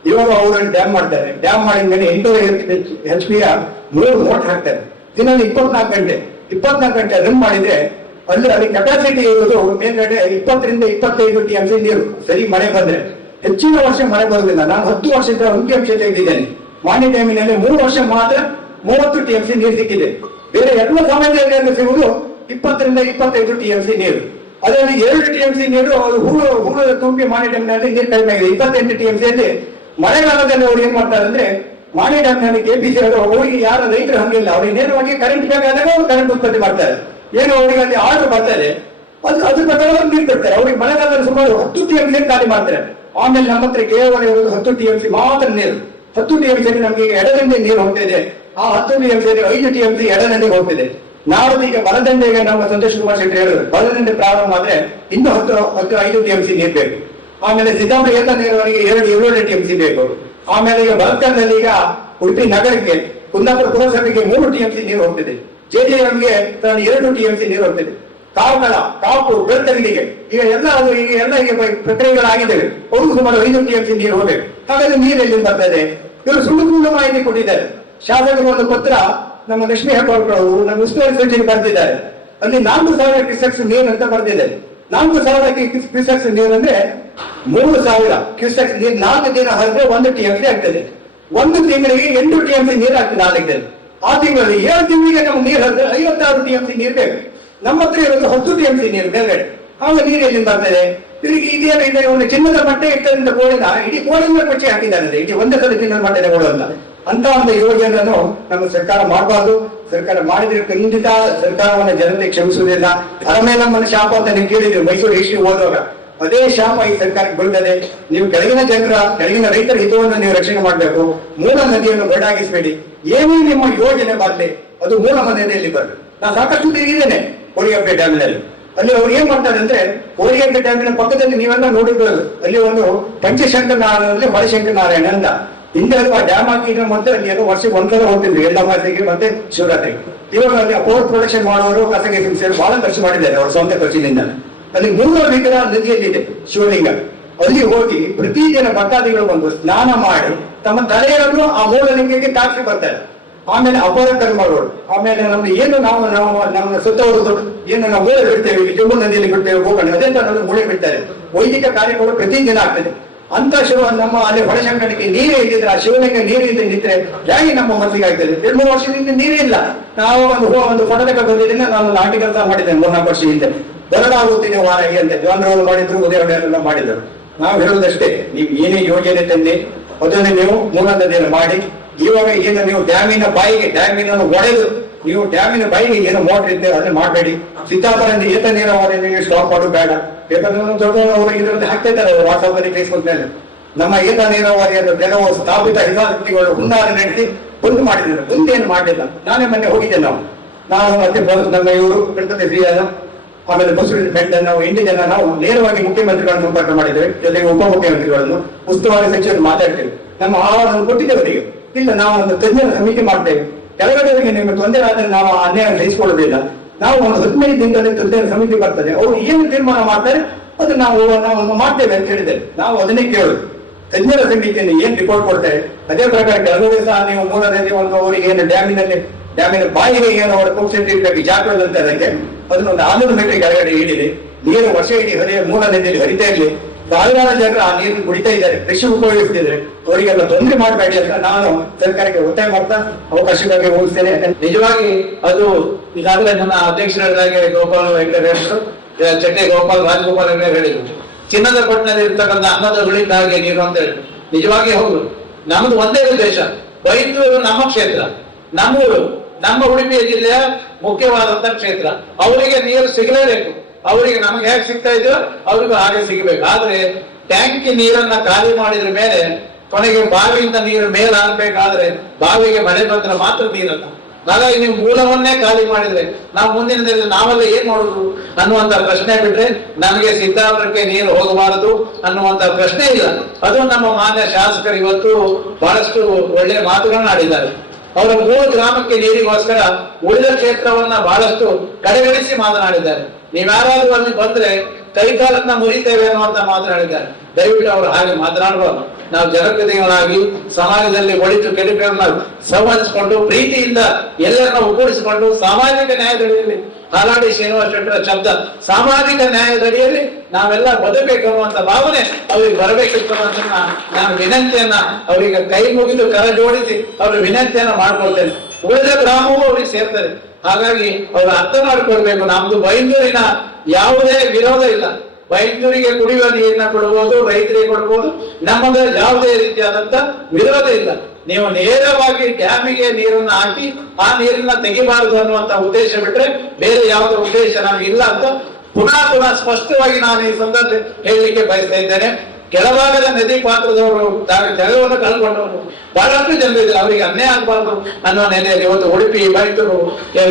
ಇವಾಗ ಅವರಲ್ಲಿ ಡ್ಯಾಮ್ ಮಾಡ್ತಾರೆ. ಡ್ಯಾಮ್ ಮಾಡಿದ ಮೇಲೆ 800 HP 3 ಮೋಟರ್ ಹಾಕ್ತಾರೆ. ದಿನಲ್ಲಿ 24 ಗಂಟೆ ರನ್ ಮಾಡಿದ್ರೆ ಅಲ್ಲಿ ಕೆಪಾಸಿಟಿ ಇರುವುದು ಮೇಲ್ಗಡೆ 20 ರಿಂದ 25 TMC ನೀರು. ಸರಿ ಮಳೆ ಬಂದ್ರೆ ಹೆಚ್ಚಿನ ವರ್ಷ ಮಳೆ ಬರುವುದಿಲ್ಲ. ನಾನು 10 ವರ್ಷದಿಂದ TMC ತೆಗೆದಿದ್ದೇನೆ. ಮಾನ್ಯ ಡ್ಯಾಮಿನಲ್ಲಿ 3 ವರ್ಷ ಮಾತ್ರ 30 TMC ನೀರು ಸಿಕ್ಕಿದೆ. ಬೇರೆ ಎಲ್ಲ ಸಮಯದಲ್ಲಿ ಸಿಗುವುದು 20 ರಿಂದ 25 TMC ನೀರು. ಅದರಲ್ಲಿ 2 TMC ನೀರು ಹೂಳು ತುಂಬಿ ಮಾನ್ಯ ಡ್ಯಾಮ್ನಲ್ಲಿ ನೀರು ಕಡಿಮೆ ಆಗಿದೆ. 28 TMCಯಲ್ಲಿ ಮಳೆಗಾಲದಲ್ಲಿ ಅವ್ರು ಏನ್ ಮಾಡ್ತಾರೆ ಅಂದ್ರೆ ಮಾನ್ಯ ಡ್ಯಾಮ್ನಲ್ಲಿ KPC ಅವರು ಅವರಿಗೆ ಯಾರ ರೈತರು ಹಂಗಿಲ್ಲ. ಅವ್ರಿಗೆ ನೇರವಾಗಿ ಕರೆಂಟ್ ಬೇಕಾದಾಗ ಅವ್ರು ಕರೆಂಟ್ ಉತ್ಪತ್ತಿ ಮಾಡ್ತಾರೆ. ಏನು ಅವರಿಗೆ ಅಲ್ಲಿ ಆರ್ಡರ್ ಬರ್ತದೆ ಅದ್ರ ಪ್ರಕಾರ ಅವ್ರು ನೀರು ಬಿಡ್ತಾರೆ. ಅವ್ರಿಗೆ ಮಳೆಗಾಲದಲ್ಲಿ ಸುಮಾರು 10 TMC ಖಾಲಿ ಮಾಡ್ತಾರೆ. ಆಮೇಲೆ ನಮ್ಮ ಹತ್ರ ಕೇವಲ ಇರೋದು 10 TMC ಮಾತ್ರ ನೀರು. 10 TMC ನಮಗೆ ಎಡದಂಡೆ ನೀರು ಹೋಗ್ತಿದೆ. ಆ 10 TMC 5 TMC ಎಡದಂಡೆಗೆ ಹೋಗ್ತಿದೆ. ನಾವು ಈಗ ಬಲದಂಡೆಗೆ ನಮ್ಮ ಸಂತೋಷ್ ಕುಮಾರ್ ಶೆಟ್ಟಿ ಹೇಳಿದ್ರು ಬಲದಂಡೆ ಪ್ರಾರಂಭ ಆದ್ರೆ ಇನ್ನು 5 TMC ನೀರು ಬೇಕು. ಆಮೇಲೆ ಸಿದ್ದಾಪುರ ಏತ ನೀರಾವರಿಗೆ 7 TMC ಬೇಕು. ಆಮೇಲೆ ಈಗ ಬಲ್ಕಲ್ನಲ್ಲಿ ಈಗ ಉಡುಪಿ ನಗರಕ್ಕೆ ಕುಂದಾಪುರ ಪುರಸಭೆಗೆ 3 TMC ನೀರು ಹೋಗ್ತಿದೆ. JJMಗೆ 2 TMC ನೀರು ಹೋಗ್ತಿದೆ. ಕಾಪು ಬೆಳ್ತಂಗಡಿಗೆ ಈಗ ಪ್ರಕ್ರಿಯೆಗಳಾಗಿದ್ದೇವೆ. ಅವರು ಸುಮಾರು 5 TMC ನೀರು ಹೋಗ್ಬೇಕು. ಹಾಗಾದ್ರೆ ನೀರೆಲ್ಲಿ ಬರ್ತದೆ? ಇವರು ಸುಳ್ಳು ಮಾಹಿತಿ ಕೊಟ್ಟಿದ್ದಾರೆ. ಶಾಸಕರು ಒಂದು ಪತ್ರ ನಮ್ಮ ಲಕ್ಷ್ಮೀ ಹೆಬ್ಬಾಳ್ಕರ್ ನಮ್ಮ ಉಸ್ತುವಾರಿ ಸಚಿವರಿಗೆ ಬರೆದಿದ್ದಾರೆ. ಅಲ್ಲಿ 4,000 ಕ್ಯೂಸೆಕ್ಸ್ ನೀರು ಅಂತ ಬರೆದಿದ್ದಾರೆ. 4,000 ಕ್ಯೂಸೆಕ್ಸ್ ನೀರು ಅಂದ್ರೆ 3,000 ಕ್ಯೂಸೆಕ್ಸ್ ನೀರು 4 ದಿನ ಹರಿದ್ರೆ 1 TMC ಆಗ್ತದೆ. 1 ತಿಂಗಳಿಗೆ 8 TMC ನೀರು ಆಗ್ತದೆ 4 ದಿನ. ಆ ತಿಂಗಳಲ್ಲಿ 7 ತಿಂಗಳಿಗೆ ನಮ್ಗೆ ನೀರು ಹರಿದ್ರೆ 56 TMC ನೀರು ಬೇಕು. ನಮ್ಮ ಹತ್ರ ಇರೋದು 10 TMC ನೀರು ಬೇರೆ. ಆಗ ನೀರು ಎಲ್ಲಿಂದ ಬರ್ತದೆ? ಇದೇನಿದೆ ಒಂದು ಚಿನ್ನದ ಮಟ್ಟೆ ಇಟ್ಟದಿಂದ ಗೋಳಿನ ಇಡೀ ಗೋಳಿನ ಪಚ್ಚೆ ಹಾಕಿದ್ದಾರೆ. ಇಡೀ ಒಂದೇ ಸಲ ಚಿನ್ನದ ಮಟ್ಟದ ಗೋಳಲ್ಲ. ಅಂತ ಒಂದು ಯೋಜನೆಯನ್ನು ನಮ್ಮ ಸರ್ಕಾರ ಮಾಡಬಾರ್ದು. ಸರ್ಕಾರ ಮಾಡಿದ್ರೆ ಖಂಡಿತ ಸರ್ಕಾರವನ್ನ ಜನತೆ ಕ್ಷಮಿಸುವುದಿಲ್ಲ. ಅರಮೇಲಮ್ಮನ ಶಾಪ ಅಂತ ನೀವು ಕೇಳಿದ್ರಿ ಮೈಸೂರು ಹಿಸ್ಟ್ರಿ ಓದುವಾಗ. ಅದೇ ಶಾಪ ಈ ಸರ್ಕಾರಕ್ಕೆ ಬೀಳ್ತದೆ. ನೀವು ಕೆಳಗಿನ ರೈತರ ಹಿತವನ್ನು ನೀವು ರಕ್ಷಣೆ ಮಾಡಬೇಕು. ಮೂಲ ನದಿಯನ್ನು ಬಡಾಗಿಸಬೇಡಿ. ಏನೇ ನಿಮ್ಮ ಯೋಜನೆ ಬರಲಿ ಅದು ಮೂಲ ನದಿಯಲ್ಲಿ ಬರಲಿ. ನಾನು ಸಾಕಷ್ಟು ತಿರುಗಿದ್ದೇನೆ ಕೋಡಿಗೆಪ್ಪೆ ಡ್ಯಾಮಿನಲ್ಲಿ. ಅಲ್ಲಿ ಅವ್ರು ಏನ್ ಮಾಡ್ತಾರೆ ಅಂದ್ರೆ ಕೋಡಿಗೆಪ್ಪೆ ಡ್ಯಾಮಿನ ಪಕ್ಕದಲ್ಲಿ ನೀವೆಲ್ಲ ನೋಡಿರ್ಬೋದು. ಅಲ್ಲಿ ಒಂದು ಪಂಚಶಂಕರ ನಾರಾಯಣ ಹೊಳಶಂಕರ ನಾರಾಯಣ ಅಂತ ಹಿಂದೆ ಆ ಡ್ಯಾಮ್ ಹಾಕಿದ್ರೆ ಮತ್ತೆ ಅಲ್ಲಿ ಏನೋ ವರ್ಷಕ್ಕೆ ಒಂದ್ಸಲ ಹೋಗ್ತಿದ್ವಿ ಎಲ್ಲಮ್ಮತ್ತಿಗೆ ಮತ್ತೆ ಶಿವರಾತ್ರಿಗೆ. ಇವಾಗ ಅಲ್ಲಿ ಪೋಸ್ಟ್ ಪ್ರೊಡಕ್ಷನ್ ಮಾಡೋರು ಖಾಸಗಿ ಸಂಸ್ಥೆಗಳು ಬಹಳ ಖರ್ಚು ಮಾಡಿದ್ದಾರೆ ಅವ್ರ ಸ್ವಂತ ಖರ್ಚಿನಿಂದ. ಅಲ್ಲಿ 300 ಮೀಟರ್ ನದಿಯಲ್ಲಿದೆ ಶಿವಲಿಂಗ. ಅಲ್ಲಿ ಹೋಗಿ ಪ್ರತಿದಿನ ಭಕ್ತಾದಿಗಳು ಬಂದು ಸ್ನಾನ ಮಾಡಿ ತಮ್ಮ ತಲೆಯನ್ನು ಆ ಮೂಲಲಿಂಗಕ್ಕೆ ತಾಕಿ ಬರ್ತಾರೆ. ಆಮೇಲೆ ಅಪರ ಕರ್ಮಗಳು, ಆಮೇಲೆ ನಮ್ದು ಏನು ನಾವು ನಮ್ಮ ಸುತ್ತವರು ಏನು ನಾವು ಮೂಳೆ ಬಿಡ್ತೇವೆ, ಜಮ್ಮು ನದಿಯಲ್ಲಿ ಬಿಡ್ತೇವೆ ಹೋಗೋಣ ಅದೇ ತರ ಮೂಳೆ ಬಿಡ್ತಾರೆ. ವೈದಿಕ ಕಾರ್ಯಗಳು ಪ್ರತಿದಿನ ಆಗ್ತದೆ. ಅಂತ ಶಿವ ನಮ್ಮ ಅಲ್ಲಿ ಹೊಳಶಂಕರಕ್ಕೆ ನೀರೇ ಇದ್ದಿದ್ರೆ ಆ ಶಿವಲಿಂಗ ನೀರಿಲ್ಲದೆ ನಿಂತ್ರೆ ಹೇಗೆ ನಮ್ಮ ಮನಸ್ಸಿಗೆ ಆಗ್ತದೆ? 2-3 ವರ್ಷದಿಂದ ನೀರೇ ಇಲ್ಲ. ನಾವು ಒಂದು ಫೋಟೋ ಬಂದಿದ್ದೀನಿ. ನಾನು ಒಂದು ಆರ್ಟಿಕಲ್ ಮಾಡಿದ್ದೇನೆ 3-4 ವರ್ಷ ಹಿಂದೆ. ಬರಲಾಗುತ್ತೀನಿ ವಾರಾಗಿ ಅಂತ ಜವಾನರವರು ಮಾಡಿದ್ರು, ಉದಯವಾಡೆಲ್ಲ ಮಾಡಿದ್ರು. ನಾವು ಹೇಳುವುದಷ್ಟೇ, ನೀವು ಏನೇ ಯೋಜನೆ ತಂದೆ ಅದನ್ನು ನೀವು ಮೂಲ ನದಿಯನ್ನು ಮಾಡಿ. ಇವಾಗ ಏನು ನೀವು ಡ್ಯಾಮಿನ ಒಡೆದು ನೀವು ಡ್ಯಾಮಿನ ಬಾಯಿಗೆ ಏನು ಮೋಟರ್ ಇದ್ದೆ ಅದನ್ನ ಮಾಡಬೇಡಿ. ಸಿದ್ದಾಪುರ ಏತ ನೀರಾವರಿ ನೀವು ಸ್ಟಾಪ್ ಮಾಡೋದು ಬೇಡ. ಇದರಲ್ಲಿ ಹಾಕ್ತಾ ಇದ್ದಾರೆ ವಾಟ್ಸ್ಆಪ್ ಅಲ್ಲಿ ಫೇಸ್ಬುಕ್ ನಲ್ಲಿ. ನಮ್ಮ ಏತ ನೀರಾವರಿಯನ್ನು ಕೆಲವು ಸ್ಥಾಪಿತ ಹಿತಾಸಕ್ತಿಗಳು ಹುನ್ನಾರ ನಡೆಸಿ ಬಂದ್ ಮಾಡಿದ್ರು. ಮುಂದೇನು ಮಾಡಲಿಲ್ಲ. ನಾನೇ ಮೊನ್ನೆ ಹೋಗಿದ್ದೆ. ನಾನು ಮತ್ತೆ ನಮ್ಮ ಇವರು ಗಣಪತಿ ಶ್ರೀಯಾದ ಆಮೇಲೆ ಬಸವರಾಜ ಬೆಟ್ಟ ನಾವು 8 ಜನ ನಾವು ನೇರವಾಗಿ ಮುಖ್ಯಮಂತ್ರಿಗಳನ್ನು ಸಂಪರ್ಕ ಮಾಡಿದ್ದೇವೆ. ಜೊತೆಗೆ ಉಪಮುಖ್ಯಮಂತ್ರಿಗಳನ್ನು ಉಸ್ತುವಾರಿ ಸಚಿವರು ಮಾತಾಡ್ತೇವೆ. ನಮ್ಮ ಆಹಾರವನ್ನು ಕೊಟ್ಟಿದ್ದೇವರಿಗೆ. ಇಲ್ಲ ನಾವು ಒಂದು ತಜ್ಞರ ಸಮಿತಿ ಮಾಡ್ತೇವೆ. ಕೆಳಗಡೆಯವರಿಗೆ ನಿಮಗೆ ತೊಂದರೆ ಆದರೆ ನಾವು ಅನ್ಯಾಯ ಗ್ರಹಿಸಿಕೊಳ್ಳೋದಿಲ್ಲ. ನಾವು ಒಂದು 15 ದಿನದಲ್ಲಿ ತಜ್ಞರ ಸಮಿತಿ ಬರ್ತದೆ. ಅವರು ಏನು ತೀರ್ಮಾನ ಮಾಡ್ತಾರೆ ಅದು ನಾವು ಮಾಡ್ತೇವೆ ಅಂತ ಹೇಳಿದ್ದೇವೆ. ನಾವು ಅದನ್ನೇ ಕೇಳೋದು. ತಜ್ಞರ ಸಮಿತಿಯನ್ನು ಏನ್ ರಿಪೋರ್ಟ್ ಕೊಡ್ತೇವೆ ಅದೇ ಪ್ರಕಾರ ಕೆಲವರು ಸಹ ನೀವು ಮೂಲ ನದಿ ಒಂದು ಅವರಿಗೆ ಏನು ಡ್ಯಾಮಿನ ಬಾಯಿಗೆ ಏನು ಅವರ ಪಂಪ್ ಇರಬೇಕು ಜಾಗಗಳಂತೆ ಅದಕ್ಕೆ ಅದನ್ನೊಂದು 600 ಮೀಟರ್ ಕೆಳಗಡೆ ಇಳಿದೆ. ನೀರು ವರ್ಷ ಇಡೀ ಮೂಲ ನದಿಯಲ್ಲಿ ಹರಿತಾ ಇರಲಿ. ಸಾವಿರಾರು ಜನರು ಆ ನೀರನ್ನು ಕುಡಿತಾ ಇದ್ದಾರೆ, ಕೃಷಿ ಉಪಯೋಗಿಸ್ತಿದ್ದಾರೆ. ಅವರಿಗೆಲ್ಲ ತೊಂದರೆ ಮಾಡಬೇಡಿ ಅಂತ ನಾನು ಸರ್ಕಾರಕ್ಕೆ ಒತ್ತಾಯ ಮಾಡ್ತಾ ಅವಕಾಶಕ್ಕಾಗಿ ಹೋಗಿಸ್ತೇನೆ. ನಿಜವಾಗಿ ಅದು ಈಗಾಗಲೇ ನನ್ನ ಅಧ್ಯಕ್ಷರಾಗಿ ಗೋಪಾಲ್ ವೆಂಕಟೇಶ್ವರ ಚಟ್ಟೆ ಗೋಪಾಲ್ ರಾಜಗೋಪಾಲ್ ಹೆಗಡೆ ಹೇಳಿದ್ರು, ಚಿನ್ನದ ಪಟ್ಟಣದಲ್ಲಿ ಇರ್ತಕ್ಕಂಥ ಅನ್ನದ ಹುಳಿಗಾಗಿ ನೀರು ಅಂತ ಹೇಳಿ. ನಿಜವಾಗಿ ಹೌದು, ನಮ್ದು ಒಂದೇ ಉದ್ದೇಶ, ಬೈಂದೂರು ನಮ್ಮ ಕ್ಷೇತ್ರ, ನಮ್ಮೂರು, ನಮ್ಮ ಉಡುಪಿ ಜಿಲ್ಲೆಯ ಮುಖ್ಯವಾದಂತ ಕ್ಷೇತ್ರ. ಅವರಿಗೆ ನೀರು ಸಿಗಲೇಬೇಕು. ಅವರಿಗೆ ನಮ್ಗೆ ಹೇಗೆ ಸಿಗ್ತಾ ಇದೆಯೋ ಅವ್ರಿಗೂ ಹಾಗೆ ಸಿಗಬೇಕು. ಆದ್ರೆ ಟ್ಯಾಂಕಿ ನೀರನ್ನ ಖಾಲಿ ಮಾಡಿದ್ರ ಮೇಲೆ ಕೊನೆಗೆ ಬಾವಿಯಿಂದ ನೀರು ಮೇಲೆ ಆಗ್ಬೇಕಾದ್ರೆ ಬಾವಿಗೆ ಮಳೆ ಬಂದ್ರೆ ಮಾತ್ರ ನೀರಲ್ಲ. ಹಾಗಾಗಿ ನೀವು ಮೂಲವನ್ನೇ ಖಾಲಿ ಮಾಡಿದ್ರೆ ನಾವು ಮುಂದಿನ ದಿನದಲ್ಲಿ ನಾವೆಲ್ಲ ಏನ್ ಮಾಡೋದು ಅನ್ನುವಂತ ಪ್ರಶ್ನೆ ಬಿಟ್ರೆ ನಮಗೆ ಸಿದ್ದಾಪುರಕ್ಕೆ ನೀರು ಹೋಗಬಾರದು ಅನ್ನುವಂತ ಪ್ರಶ್ನೆ ಇಲ್ಲ. ಅದು ನಮ್ಮ ಮಾನ್ಯ ಶಾಸಕರು ಇವತ್ತು ಬಹಳಷ್ಟು ಒಳ್ಳೆಯ ಮಾತುಗಳನ್ನ ಆಡಿದ್ದಾರೆ. ಅವರ ಮೂರು ಗ್ರಾಮಕ್ಕೆ ನೀರಿಗೋಸ್ಕರ ಉಳಿದ ಕ್ಷೇತ್ರವನ್ನ ಬಹಳಷ್ಟು ಕಡೆಗಣಿಸಿ ಮಾತನಾಡಿದ್ದಾರೆ. ನೀವ್ಯಾರಾದ್ರೂ ಅಲ್ಲಿ ಬಂದ್ರೆ ಕೈಕಾಲನ್ನ ಮುರಿತೇವೆ ಅನ್ನುವಂತ ಮಾತನಾಡಿದ್ದಾರೆ. ದಯವಿಟ್ಟು ಅವರು ಹಾಗೆ ಮಾತನಾಡಬಾರ್ದು. ನಾವು ಜನಪ್ರತಿನಿಧಿಗಳಾಗಿ ಸಮಾಜದಲ್ಲಿ ಒಳಿತು ಕೆಡುಕುಗಳನ್ನ ಸಂವಾದಿಸಿಕೊಂಡು ಪ್ರೀತಿಯಿಂದ ಎಲ್ಲರನ್ನ ಒಗ್ಗೂಡಿಸಿಕೊಂಡು ಸಾಮಾಜಿಕ ನ್ಯಾಯದಡಿಯಲ್ಲಿ ಹಾಲಾಡಿ ಶ್ರೀನಿವಾಸ ಶೆಟ್ಟರ ಶಬ್ದ ಸಾಮಾಜಿಕ ನ್ಯಾಯದಡಿಯಲ್ಲಿ ನಾವೆಲ್ಲ ಬದುಕಬೇಕು ಅನ್ನುವಂತ ಭಾವನೆ ಅವ್ರಿಗೆ ಬರಬೇಕಿತ್ತು ಅನ್ನೋದನ್ನ ನಾನು ವಿನಂತಿಯನ್ನ ಅವರಿಗೆ ಕೈ ಮುಗಿದು ಕರ ಜೋಡಿಸಿ ಅವ್ರ ವಿನಂತಿಯನ್ನ ಮಾಡ್ಕೊಳ್ತೇನೆ. ಉಳಿದ ಗ್ರಾಮವೂ ಅವ್ರಿಗೆ ಸೇರ್ತದೆ. ಹಾಗಾಗಿ ಅವರು ಅರ್ಥ ಮಾಡ್ಕೊಳ್ಬೇಕು, ನಮ್ದು ಬೈಂದೂರಿನ ಯಾವುದೇ ವಿರೋಧ ಇಲ್ಲ. ಬೈಂದೂರಿಗೆ ಕುಡಿಯುವ ನೀರನ್ನ ಕೊಡ್ಬೋದು, ರೈತರಿಗೆ ಕೊಡ್ಬೋದು, ನಮಗೆ ಯಾವುದೇ ರೀತಿಯಾದಂತ ವಿರೋಧ ಇಲ್ಲ. ನೀವು ನೇರವಾಗಿ ಡ್ಯಾಮಿಗೆ ನೀರನ್ನ ಹಾಕಿ ಆ ನೀರನ್ನ ತೆಗಿಬಾರದು ಅನ್ನುವಂತ ಉದ್ದೇಶ ಬಿಟ್ರೆ ಬೇರೆ ಯಾವುದೇ ಉದ್ದೇಶ ನಮಗಿಲ್ಲ ಅಂತ ಪುನಃ ಸ್ಪಷ್ಟವಾಗಿ ನಾನು ಈ ಸಂದರ್ಭ ಹೇಳಲಿಕ್ಕೆ ಬಯಸ್ತಾ ಇದ್ದೇನೆ. ಕೆಳಭಾಗದ ನದಿ ಪಾತ್ರದವರು ಜಾಗವನ್ನು ಕಳ್ಕೊಂಡವರು ಬಹಳಷ್ಟು ಜನರಿದ್ದಾರೆ. ಅವರಿಗೆ ಅನ್ಯಾಯ ಆಗಬಾರ್ದು ಅನ್ನೋ ನೆಲೆಯಲ್ಲಿ ಇವತ್ತು ಉಡುಪಿ, ಬೈಂದೂರು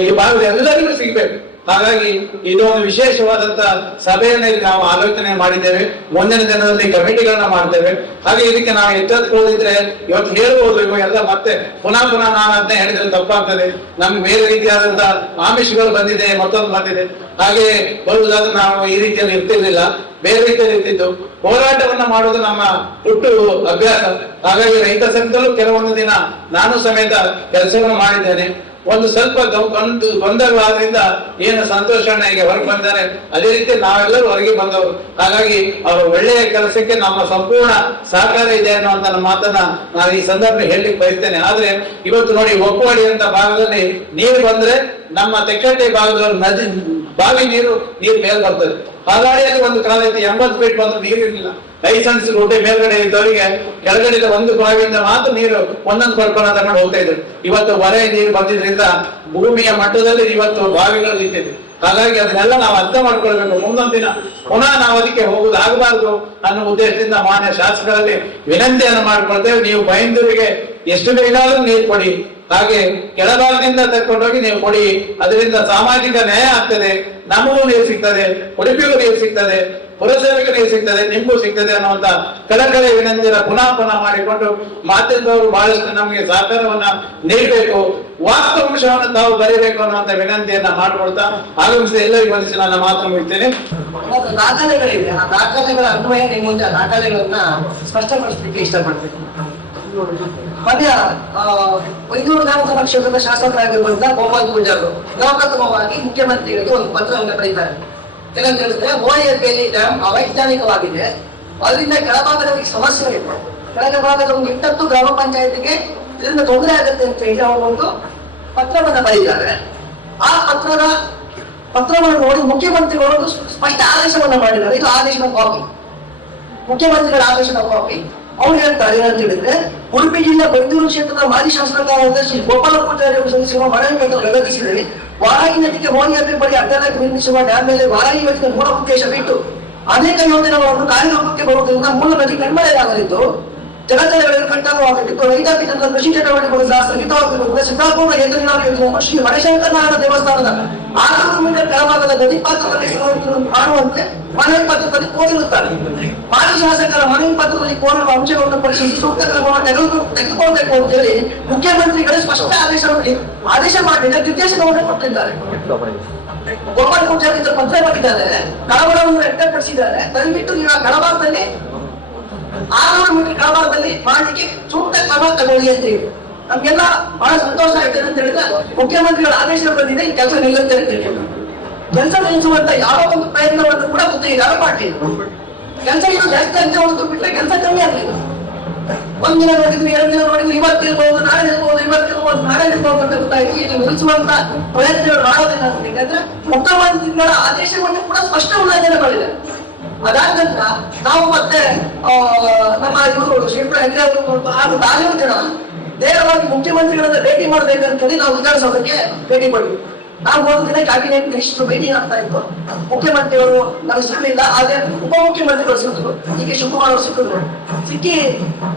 ಈ ಭಾಗದ ಎಲ್ಲರಿಗೂ ಸಿಗ್ಬೇಕು. ಹಾಗಾಗಿ ಇದೊಂದು ವಿಶೇಷವಾದಂತ ಸಭೆಯನ್ನ ನಾವು ಆಲೋಚನೆ ಮಾಡಿದ್ದೇವೆ. ಮುಂದಿನ ದಿನದಲ್ಲಿ ಕಮಿಟಿಗಳನ್ನ ಮಾಡ್ತೇವೆ. ಹಾಗೆ ಇದಕ್ಕೆ ನಾವು ಎಚ್ಚೆತ್ತುಕೊಳ್ಳದಿದ್ರೆ ಇವತ್ತು ಹೇಳ್ಬೋದು, ಎಲ್ಲ ಮತ್ತೆ ಪುನಃ ನಾನು ಅದನ್ನೇ ಹೇಳಿದ್ರೆ ತಪ್ಪಾಗ್ತದೆ. ನಮ್ಗೆ ಬೇರೆ ರೀತಿಯಾದಂತ ಆಮಿಷಗಳು ಬಂದಿದೆ, ಮತ್ತೊಂದು ಬಂದಿದೆ. ಹಾಗೆ ಬರುವುದಾದ್ರೆ ನಾವು ಈ ರೀತಿಯಲ್ಲಿ ಇರ್ತಿರ್ಲಿಲ್ಲ, ಬೇರೆ ರೀತಿಯಲ್ಲಿ ಇರ್ತಿದ್ದು. ಹೋರಾಟವನ್ನ ಮಾಡುವುದು ನಮ್ಮ ಹುಟ್ಟು ಅಭ್ಯಾಸ. ಹಾಗಾಗಿ ರೈತ ಸಂಘದಲ್ಲೂ ಕೆಲವೊಂದು ದಿನ ನಾನು ಸಮೇತ ಕೆಲಸವನ್ನು ಮಾಡಿದ್ದೇನೆ. ಒಂದು ಸ್ವಲ್ಪ ಗೊಂದಲವಾದ್ರಿಂದ ಏನು ಸಂತೋಷಣ್ಣ ಈಗ ಹೊರಗೆ ಬಂದಾರೆ, ಅದೇ ರೀತಿ ನಾವೆಲ್ಲರೂ ಹೊರಗೆ ಬಂದವರು. ಹಾಗಾಗಿ ಅವರ ಒಳ್ಳೆಯ ಕೆಲಸಕ್ಕೆ ನಮ್ಮ ಸಂಪೂರ್ಣ ಸಹಕಾರ ಇದೆ ಅನ್ನುವಂತ ಮಾತನ್ನ ನಾನು ಈ ಸಂದರ್ಭ ಹೇಳಲಿಕ್ಕೆ ಬಯಸ್ತೇನೆ. ಆದ್ರೆ ಇವತ್ತು ನೋಡಿ, ಒಪ್ಪುವಾಡಿ ಅಂತ ಭಾಗದಲ್ಲಿ ನೀರು ಬಂದ್ರೆ ನಮ್ಮ ತೆಕ್ಕಟ್ಟೆ ಭಾಗದಲ್ಲಿ ನದಿ ಬಾವಿ ನೀರು ಮೇಲ್ ಬರ್ತದೆ. ಹಾಲಾಡಿಯಲ್ಲಿ ಒಂದು ಕಾಲ ಇತ್ತು 80 ಫೀಟ್ ಬಂದು ನೀರಿರಲಿಲ್ಲ. ಲೈಸೆನ್ಸ್ ರೋಟೆ ಮೇಲ್ಗಡೆ ಇದ್ದವರಿಗೆ ಕೆಳಗಡೆ ಒಂದು ಬಾವಿಯಿಂದ ಮಾತ್ರ ನೀರು ಒಂದೊಂದು ಕೊಡ್ಕೊಂಡು ತಗೊಂಡು ಹೋಗ್ತಾ ಇದ್ರು. ಇವತ್ತು ಹೊರೆ ನೀರು ಬಂದಿದ್ರಿಂದ ಭೂಮಿಯ ಮಟ್ಟದಲ್ಲಿ ಇವತ್ತು ಬಾವಿಗಳು ನಿಂತಿದೆ. ಹಾಗಾಗಿ ಅದನ್ನೆಲ್ಲ ನಾವು ಅರ್ಥ ಮಾಡ್ಕೊಳ್ಬೇಕು. ಮುಂದೊಂದು ದಿನ ಪುನಃ ನಾವು ಅದಕ್ಕೆ ಹೋಗುದು ಆಗಬಾರ್ದು ಅನ್ನೋ ಉದ್ದೇಶದಿಂದ ಮಾನ್ಯ ಶಾಸಕರಲ್ಲಿ ವಿನಂತಿಯನ್ನು ಮಾಡ್ಕೊಳ್ತೇವೆ. ನೀವು ಬೈಂದೂರಿಗೆ ಎಷ್ಟು ಬೇಕಾದ್ರೂ ನೀರು ಕೊಡಿ, ಹಾಗೆ ಕೆಳಭಾಗದಿಂದ ತಕೊಂಡೋಗಿ ನೀವು ಕೊಡಿ. ಅದರಿಂದ ಸಾಮಾಜಿಕ ನ್ಯಾಯ ಆಗ್ತದೆ, ನಮಗೂ ನೀರು ಸಿಗ್ತದೆ, ಉಡುಪಿಗೂ ನೀರು ಸಿಗ್ತದೆ, ಪುರಸಭೆಗೂ ನೀರು ಸಿಗ್ತದೆ, ನಿಮಗೂ ಸಿಗ್ತದೆ ಅನ್ನುವಂತ ಕಳಕಳಿ ವಿನಂತಿಯನ್ನು ಪುನಃ ಮಾಡಿಕೊಂಡು ಮಾಧ್ಯಮದವರು ಬಹಳಷ್ಟು ನಮಗೆ ಸಹಕಾರವನ್ನ ನೀಡಬೇಕು, ವಾಸ್ತವಾಂಶವನ್ನು ತಾವು ಬರೀಬೇಕು ಅನ್ನುವಂತ ವಿನಂತಿಯನ್ನ ಮಾಡಿಕೊಳ್ತಾ ಆಗಮಿಸಿದ ಎಲ್ಲರಿಗೂ ವಂದಿಸಿ ನನ್ನ ಮಾತು ಮುಗಿಸ್ತೇನೆ. ದಾಖಲೆಗಳಿವೆ, ಆ ದಾಖಲೆಗಳ ಅನ್ವಯ ನಿಮ್ಮ ಮುಂದೆ ದಾಖಲೆಗಳನ್ನ ಸ್ಪಷ್ಟಪಡಿಸಲಿಕ್ಕೆ ಇಷ್ಟಪಡ್ತೀನಿ. ಮಧ್ಯ ಬೈಂದೂರು ವಿಧಾನಸಭಾ ಕ್ಷೇತ್ರದ ಶಾಸಕರಾಗಿರುವಂತಹ ಗೋಪಾಲ್ ಪೂಜಾರು ಪ್ರಪ್ರಥಮವಾಗಿ ಮುಖ್ಯಮಂತ್ರಿಗಳಿಗೆ ಒಂದು ಪತ್ರವನ್ನು ಬರೆದಿದ್ದಾರೆ. ಏನಂತ ಹೇಳಿದ್ರೆ, ಓಎಲ್ಕೆಎಲ್ ಡ್ಯಾಮ್ ಅವೈಜ್ಞಾನಿಕವಾಗಿದೆ, ಅದರಿಂದ ಕೆಳಭಾಗದಲ್ಲಿ ಸಮಸ್ಯೆಗಳಿವೆ. ಕೆಳಭಾಗದ ಒಂದು 8 ಗ್ರಾಮ ಪಂಚಾಯತಿಗೆ ಇದರಿಂದ ತೊಂದರೆ ಆಗುತ್ತೆ ಅಂತ ಹೇಳಿ ಅವರು ಒಂದು ಪತ್ರವನ್ನು ಬರೆದಿದ್ದಾರೆ. ಆ ಪತ್ರವನ್ನು ನೋಡಿ ಮುಖ್ಯಮಂತ್ರಿಗಳು ಒಂದು ಸ್ಪಷ್ಟ ಆದೇಶವನ್ನು ಮಾಡಿದ್ದಾರೆ. ಇದು ಆದೇಶದ ಕಾಪಿ, ಮುಖ್ಯಮಂತ್ರಿಗಳ ಆದೇಶದ ಕಾಪಿ. ಅವ್ರು ಹೇಳ್ತಾರೆ ಏನಂತ ಹೇಳಿದ್ರೆ, ಉಡುಪಿ ಜಿಲ್ಲೆ ಬೈಂದೂರು ಕ್ಷೇತ್ರದ ಮಾಜಿ ಶಾಸಕರಾದ ಶ್ರೀ ಗೋಪಾಲ ಪೂಜಾರಿ ಅವರು ಸಲ್ಲಿಸಿರುವ ಮನವಿಯನ್ನು ಪ್ರಗತಿಸಿದರೆ ವಾರಾಹಿ ನದಿಗೆ ಹೋಳಿಯಾತ್ರೆ ಬಳಿ ಅಡ್ಡಲಾಗಿ ನಿರ್ಮಿಸುವ ಡ್ಯಾಮ್ ಮೇಲೆ ವಾರಾಹಿ ಯೋಜನೆ ಮೂಲ ಉದ್ದೇಶ ಬಿಟ್ಟು ಅನೇಕ ಯೋಜನೆಗಳನ್ನು ಕಾರ್ಯರೂಪಕ್ಕೆ ಬರುವುದರಿಂದ ಮೂಲ ನದಿ ಕಣ್ಮರೆಯಾಗಲಿದ್ದು ಜಲಚರಗಳಿಗೆ ಕಟ್ಟಡವಾಗಲಿದ್ದು ರೈತಾಪಿ ಜನರ ಕೃಷಿ ಚಟುವಟಿಕೆಗಳು ಸ್ಥಗಿತವಾಗಿರುವುದರಿಂದ ಸಿದ್ದಾಪುರ ಏಕದಿನಾಂಕ ಯೋಜನೆ ಶ್ರೀ ಮಣಶಂಕರನಾರಾಯಣ ದೇವಸ್ಥಾನದ 600 ಮೀಟರ್ ಕೆಳಭಾಗದ ನದಿ ಪಾತ್ರದಲ್ಲಿ ಮಾಡುವಂತೆ ಮನವಿ ಪತ್ರದಲ್ಲಿ ಕೋರಿರುತ್ತಾರೆ. ಮಾಜಿ ಶಾಸಕರ ಮನವಿ ಪತ್ರದಲ್ಲಿ ಕೋರಿರುವ ಅಂಶಗಳನ್ನು ಪರಿಶೀಲಿಸಿ ಸೂಕ್ತ ಕ್ರಮವನ್ನು ತೆಗೆದುಕೊಳ್ಳಬೇಕು ಅಂತ ಹೇಳಿ ಮುಖ್ಯಮಂತ್ರಿಗಳು ಸ್ಪಷ್ಟ ಆದೇಶ ಮಾಡಿ ನಿರ್ದೇಶನವನ್ನು ಕೊಟ್ಟಿದ್ದಾರೆ. ಗೋಪಾಲ ಪೂಜಾರಿ ಪತ್ರ ಬರೆದಿದ್ದಾರೆ, ಕಳವಳವನ್ನು ವ್ಯಕ್ತಪಡಿಸಿದ್ದಾರೆ. ದಯವಿಟ್ಟು ನೀವು ಆ ಕಳಭಾಗದಲ್ಲಿ 600 ಮೀಟರ್ ಕೆಳಭಾಗದಲ್ಲಿ ಮಾಡಲಿಕ್ಕೆ ಸೂಕ್ತ ಕ್ರಮ ತಗೊಳ್ಳಿ ಅಂತ ಹೇಳಿ ನಮ್ಗೆಲ್ಲ ಬಹಳ ಸಂತೋಷ ಆಯ್ತದೆ ಅಂತ ಹೇಳಿದ್ರೆ ಮುಖ್ಯಮಂತ್ರಿಗಳ ಆದೇಶ ಬಂದಿದೆ, ಈ ಕೆಲಸ ನಿಲ್ಲುತ್ತೆ ಅಂತ ಹೇಳಿ ಕೆಲಸ ನಿಲ್ಲಿಸುವಂತ ಯಾವ ಒಂದು ಪ್ರಯತ್ನವನ್ನು ಕೂಡ ಯಾರು ಮಾಡ್ತಿದ್ರು. ಕೆಲಸ ಇನ್ನು ಜಾಸ್ತಿ ಅಂತ ಒಂದು ಬಿಟ್ಟರೆ ಕೆಲಸ ಕಮ್ಮಿ ಆಗಲಿಲ್ಲ. ಒಂದಿನ ನೋಡಿದ್ವಿ, 2 ದಿನ ನೋಡಿದ್ವಿ, ಇವತ್ತಿರ್ಬೋದು, ನಾಳೆ ಇರ್ಬೋದು, ಇವತ್ತಿರ್ಬೋದು, ನಾಳೆ ಇರ್ಬೋದು ಅಂತ ಗೊತ್ತಾಗಿ ಇದು ನಿಲ್ಲಿಸುವಂತ ಪ್ರಯತ್ನಗಳು ಮಾಡೋದಿಲ್ಲ ಅಂತ. ಯಾಕಂದ್ರೆ ಮುಖ್ಯಮಂತ್ರಿಗಳ ಆದೇಶವನ್ನು ಕೂಡ ಸ್ಪಷ್ಟ ಉಲ್ಲಂಘನೆ ಮಾಡಿದ್ದಾರೆ. ಅದಾದ ನಂತರ ನಾವು ಮತ್ತೆ ನಮ್ಮ ಇವರು ಶ್ರೀಪುರ ಹೆಗ್ಡೆ ಅವರು ಹಾಗೂ ತಾಲೂಕು ಜನ ನೇರವಾಗಿ ಮುಖ್ಯಮಂತ್ರಿಗಳನ್ನ ಭೇಟಿ ಮಾಡ್ಬೇಕಂತೇಳಿ ನಾವು ವಿಧಾನಸೌಧಕ್ಕೆ ಭೇಟಿ ಮಾಡಿದ್ವಿ. ನಾವು ಒಂದು ದಿನ ಕ್ಯಾಬಿನೆಟ್ ಮಿನಿಸ್ಟರ್ ಭೇಟಿ ಆಗ್ತಾ ಇತ್ತು. ಮುಖ್ಯಮಂತ್ರಿಗಳು ನಮಗೆ ಸಿಗ್ಲಿಲ್ಲ, ಆದ್ರೆ ಉಪಮುಖ್ಯಮಂತ್ರಿಗಳು ಸಿಕ್ಕಿದ್ರು, ಡಿ ಕೆ ಶಿವಕುಮಾರ್ ಅವರು ಸಿಕ್ಕಿದ್ರು. ಸಿಕ್ಕಿ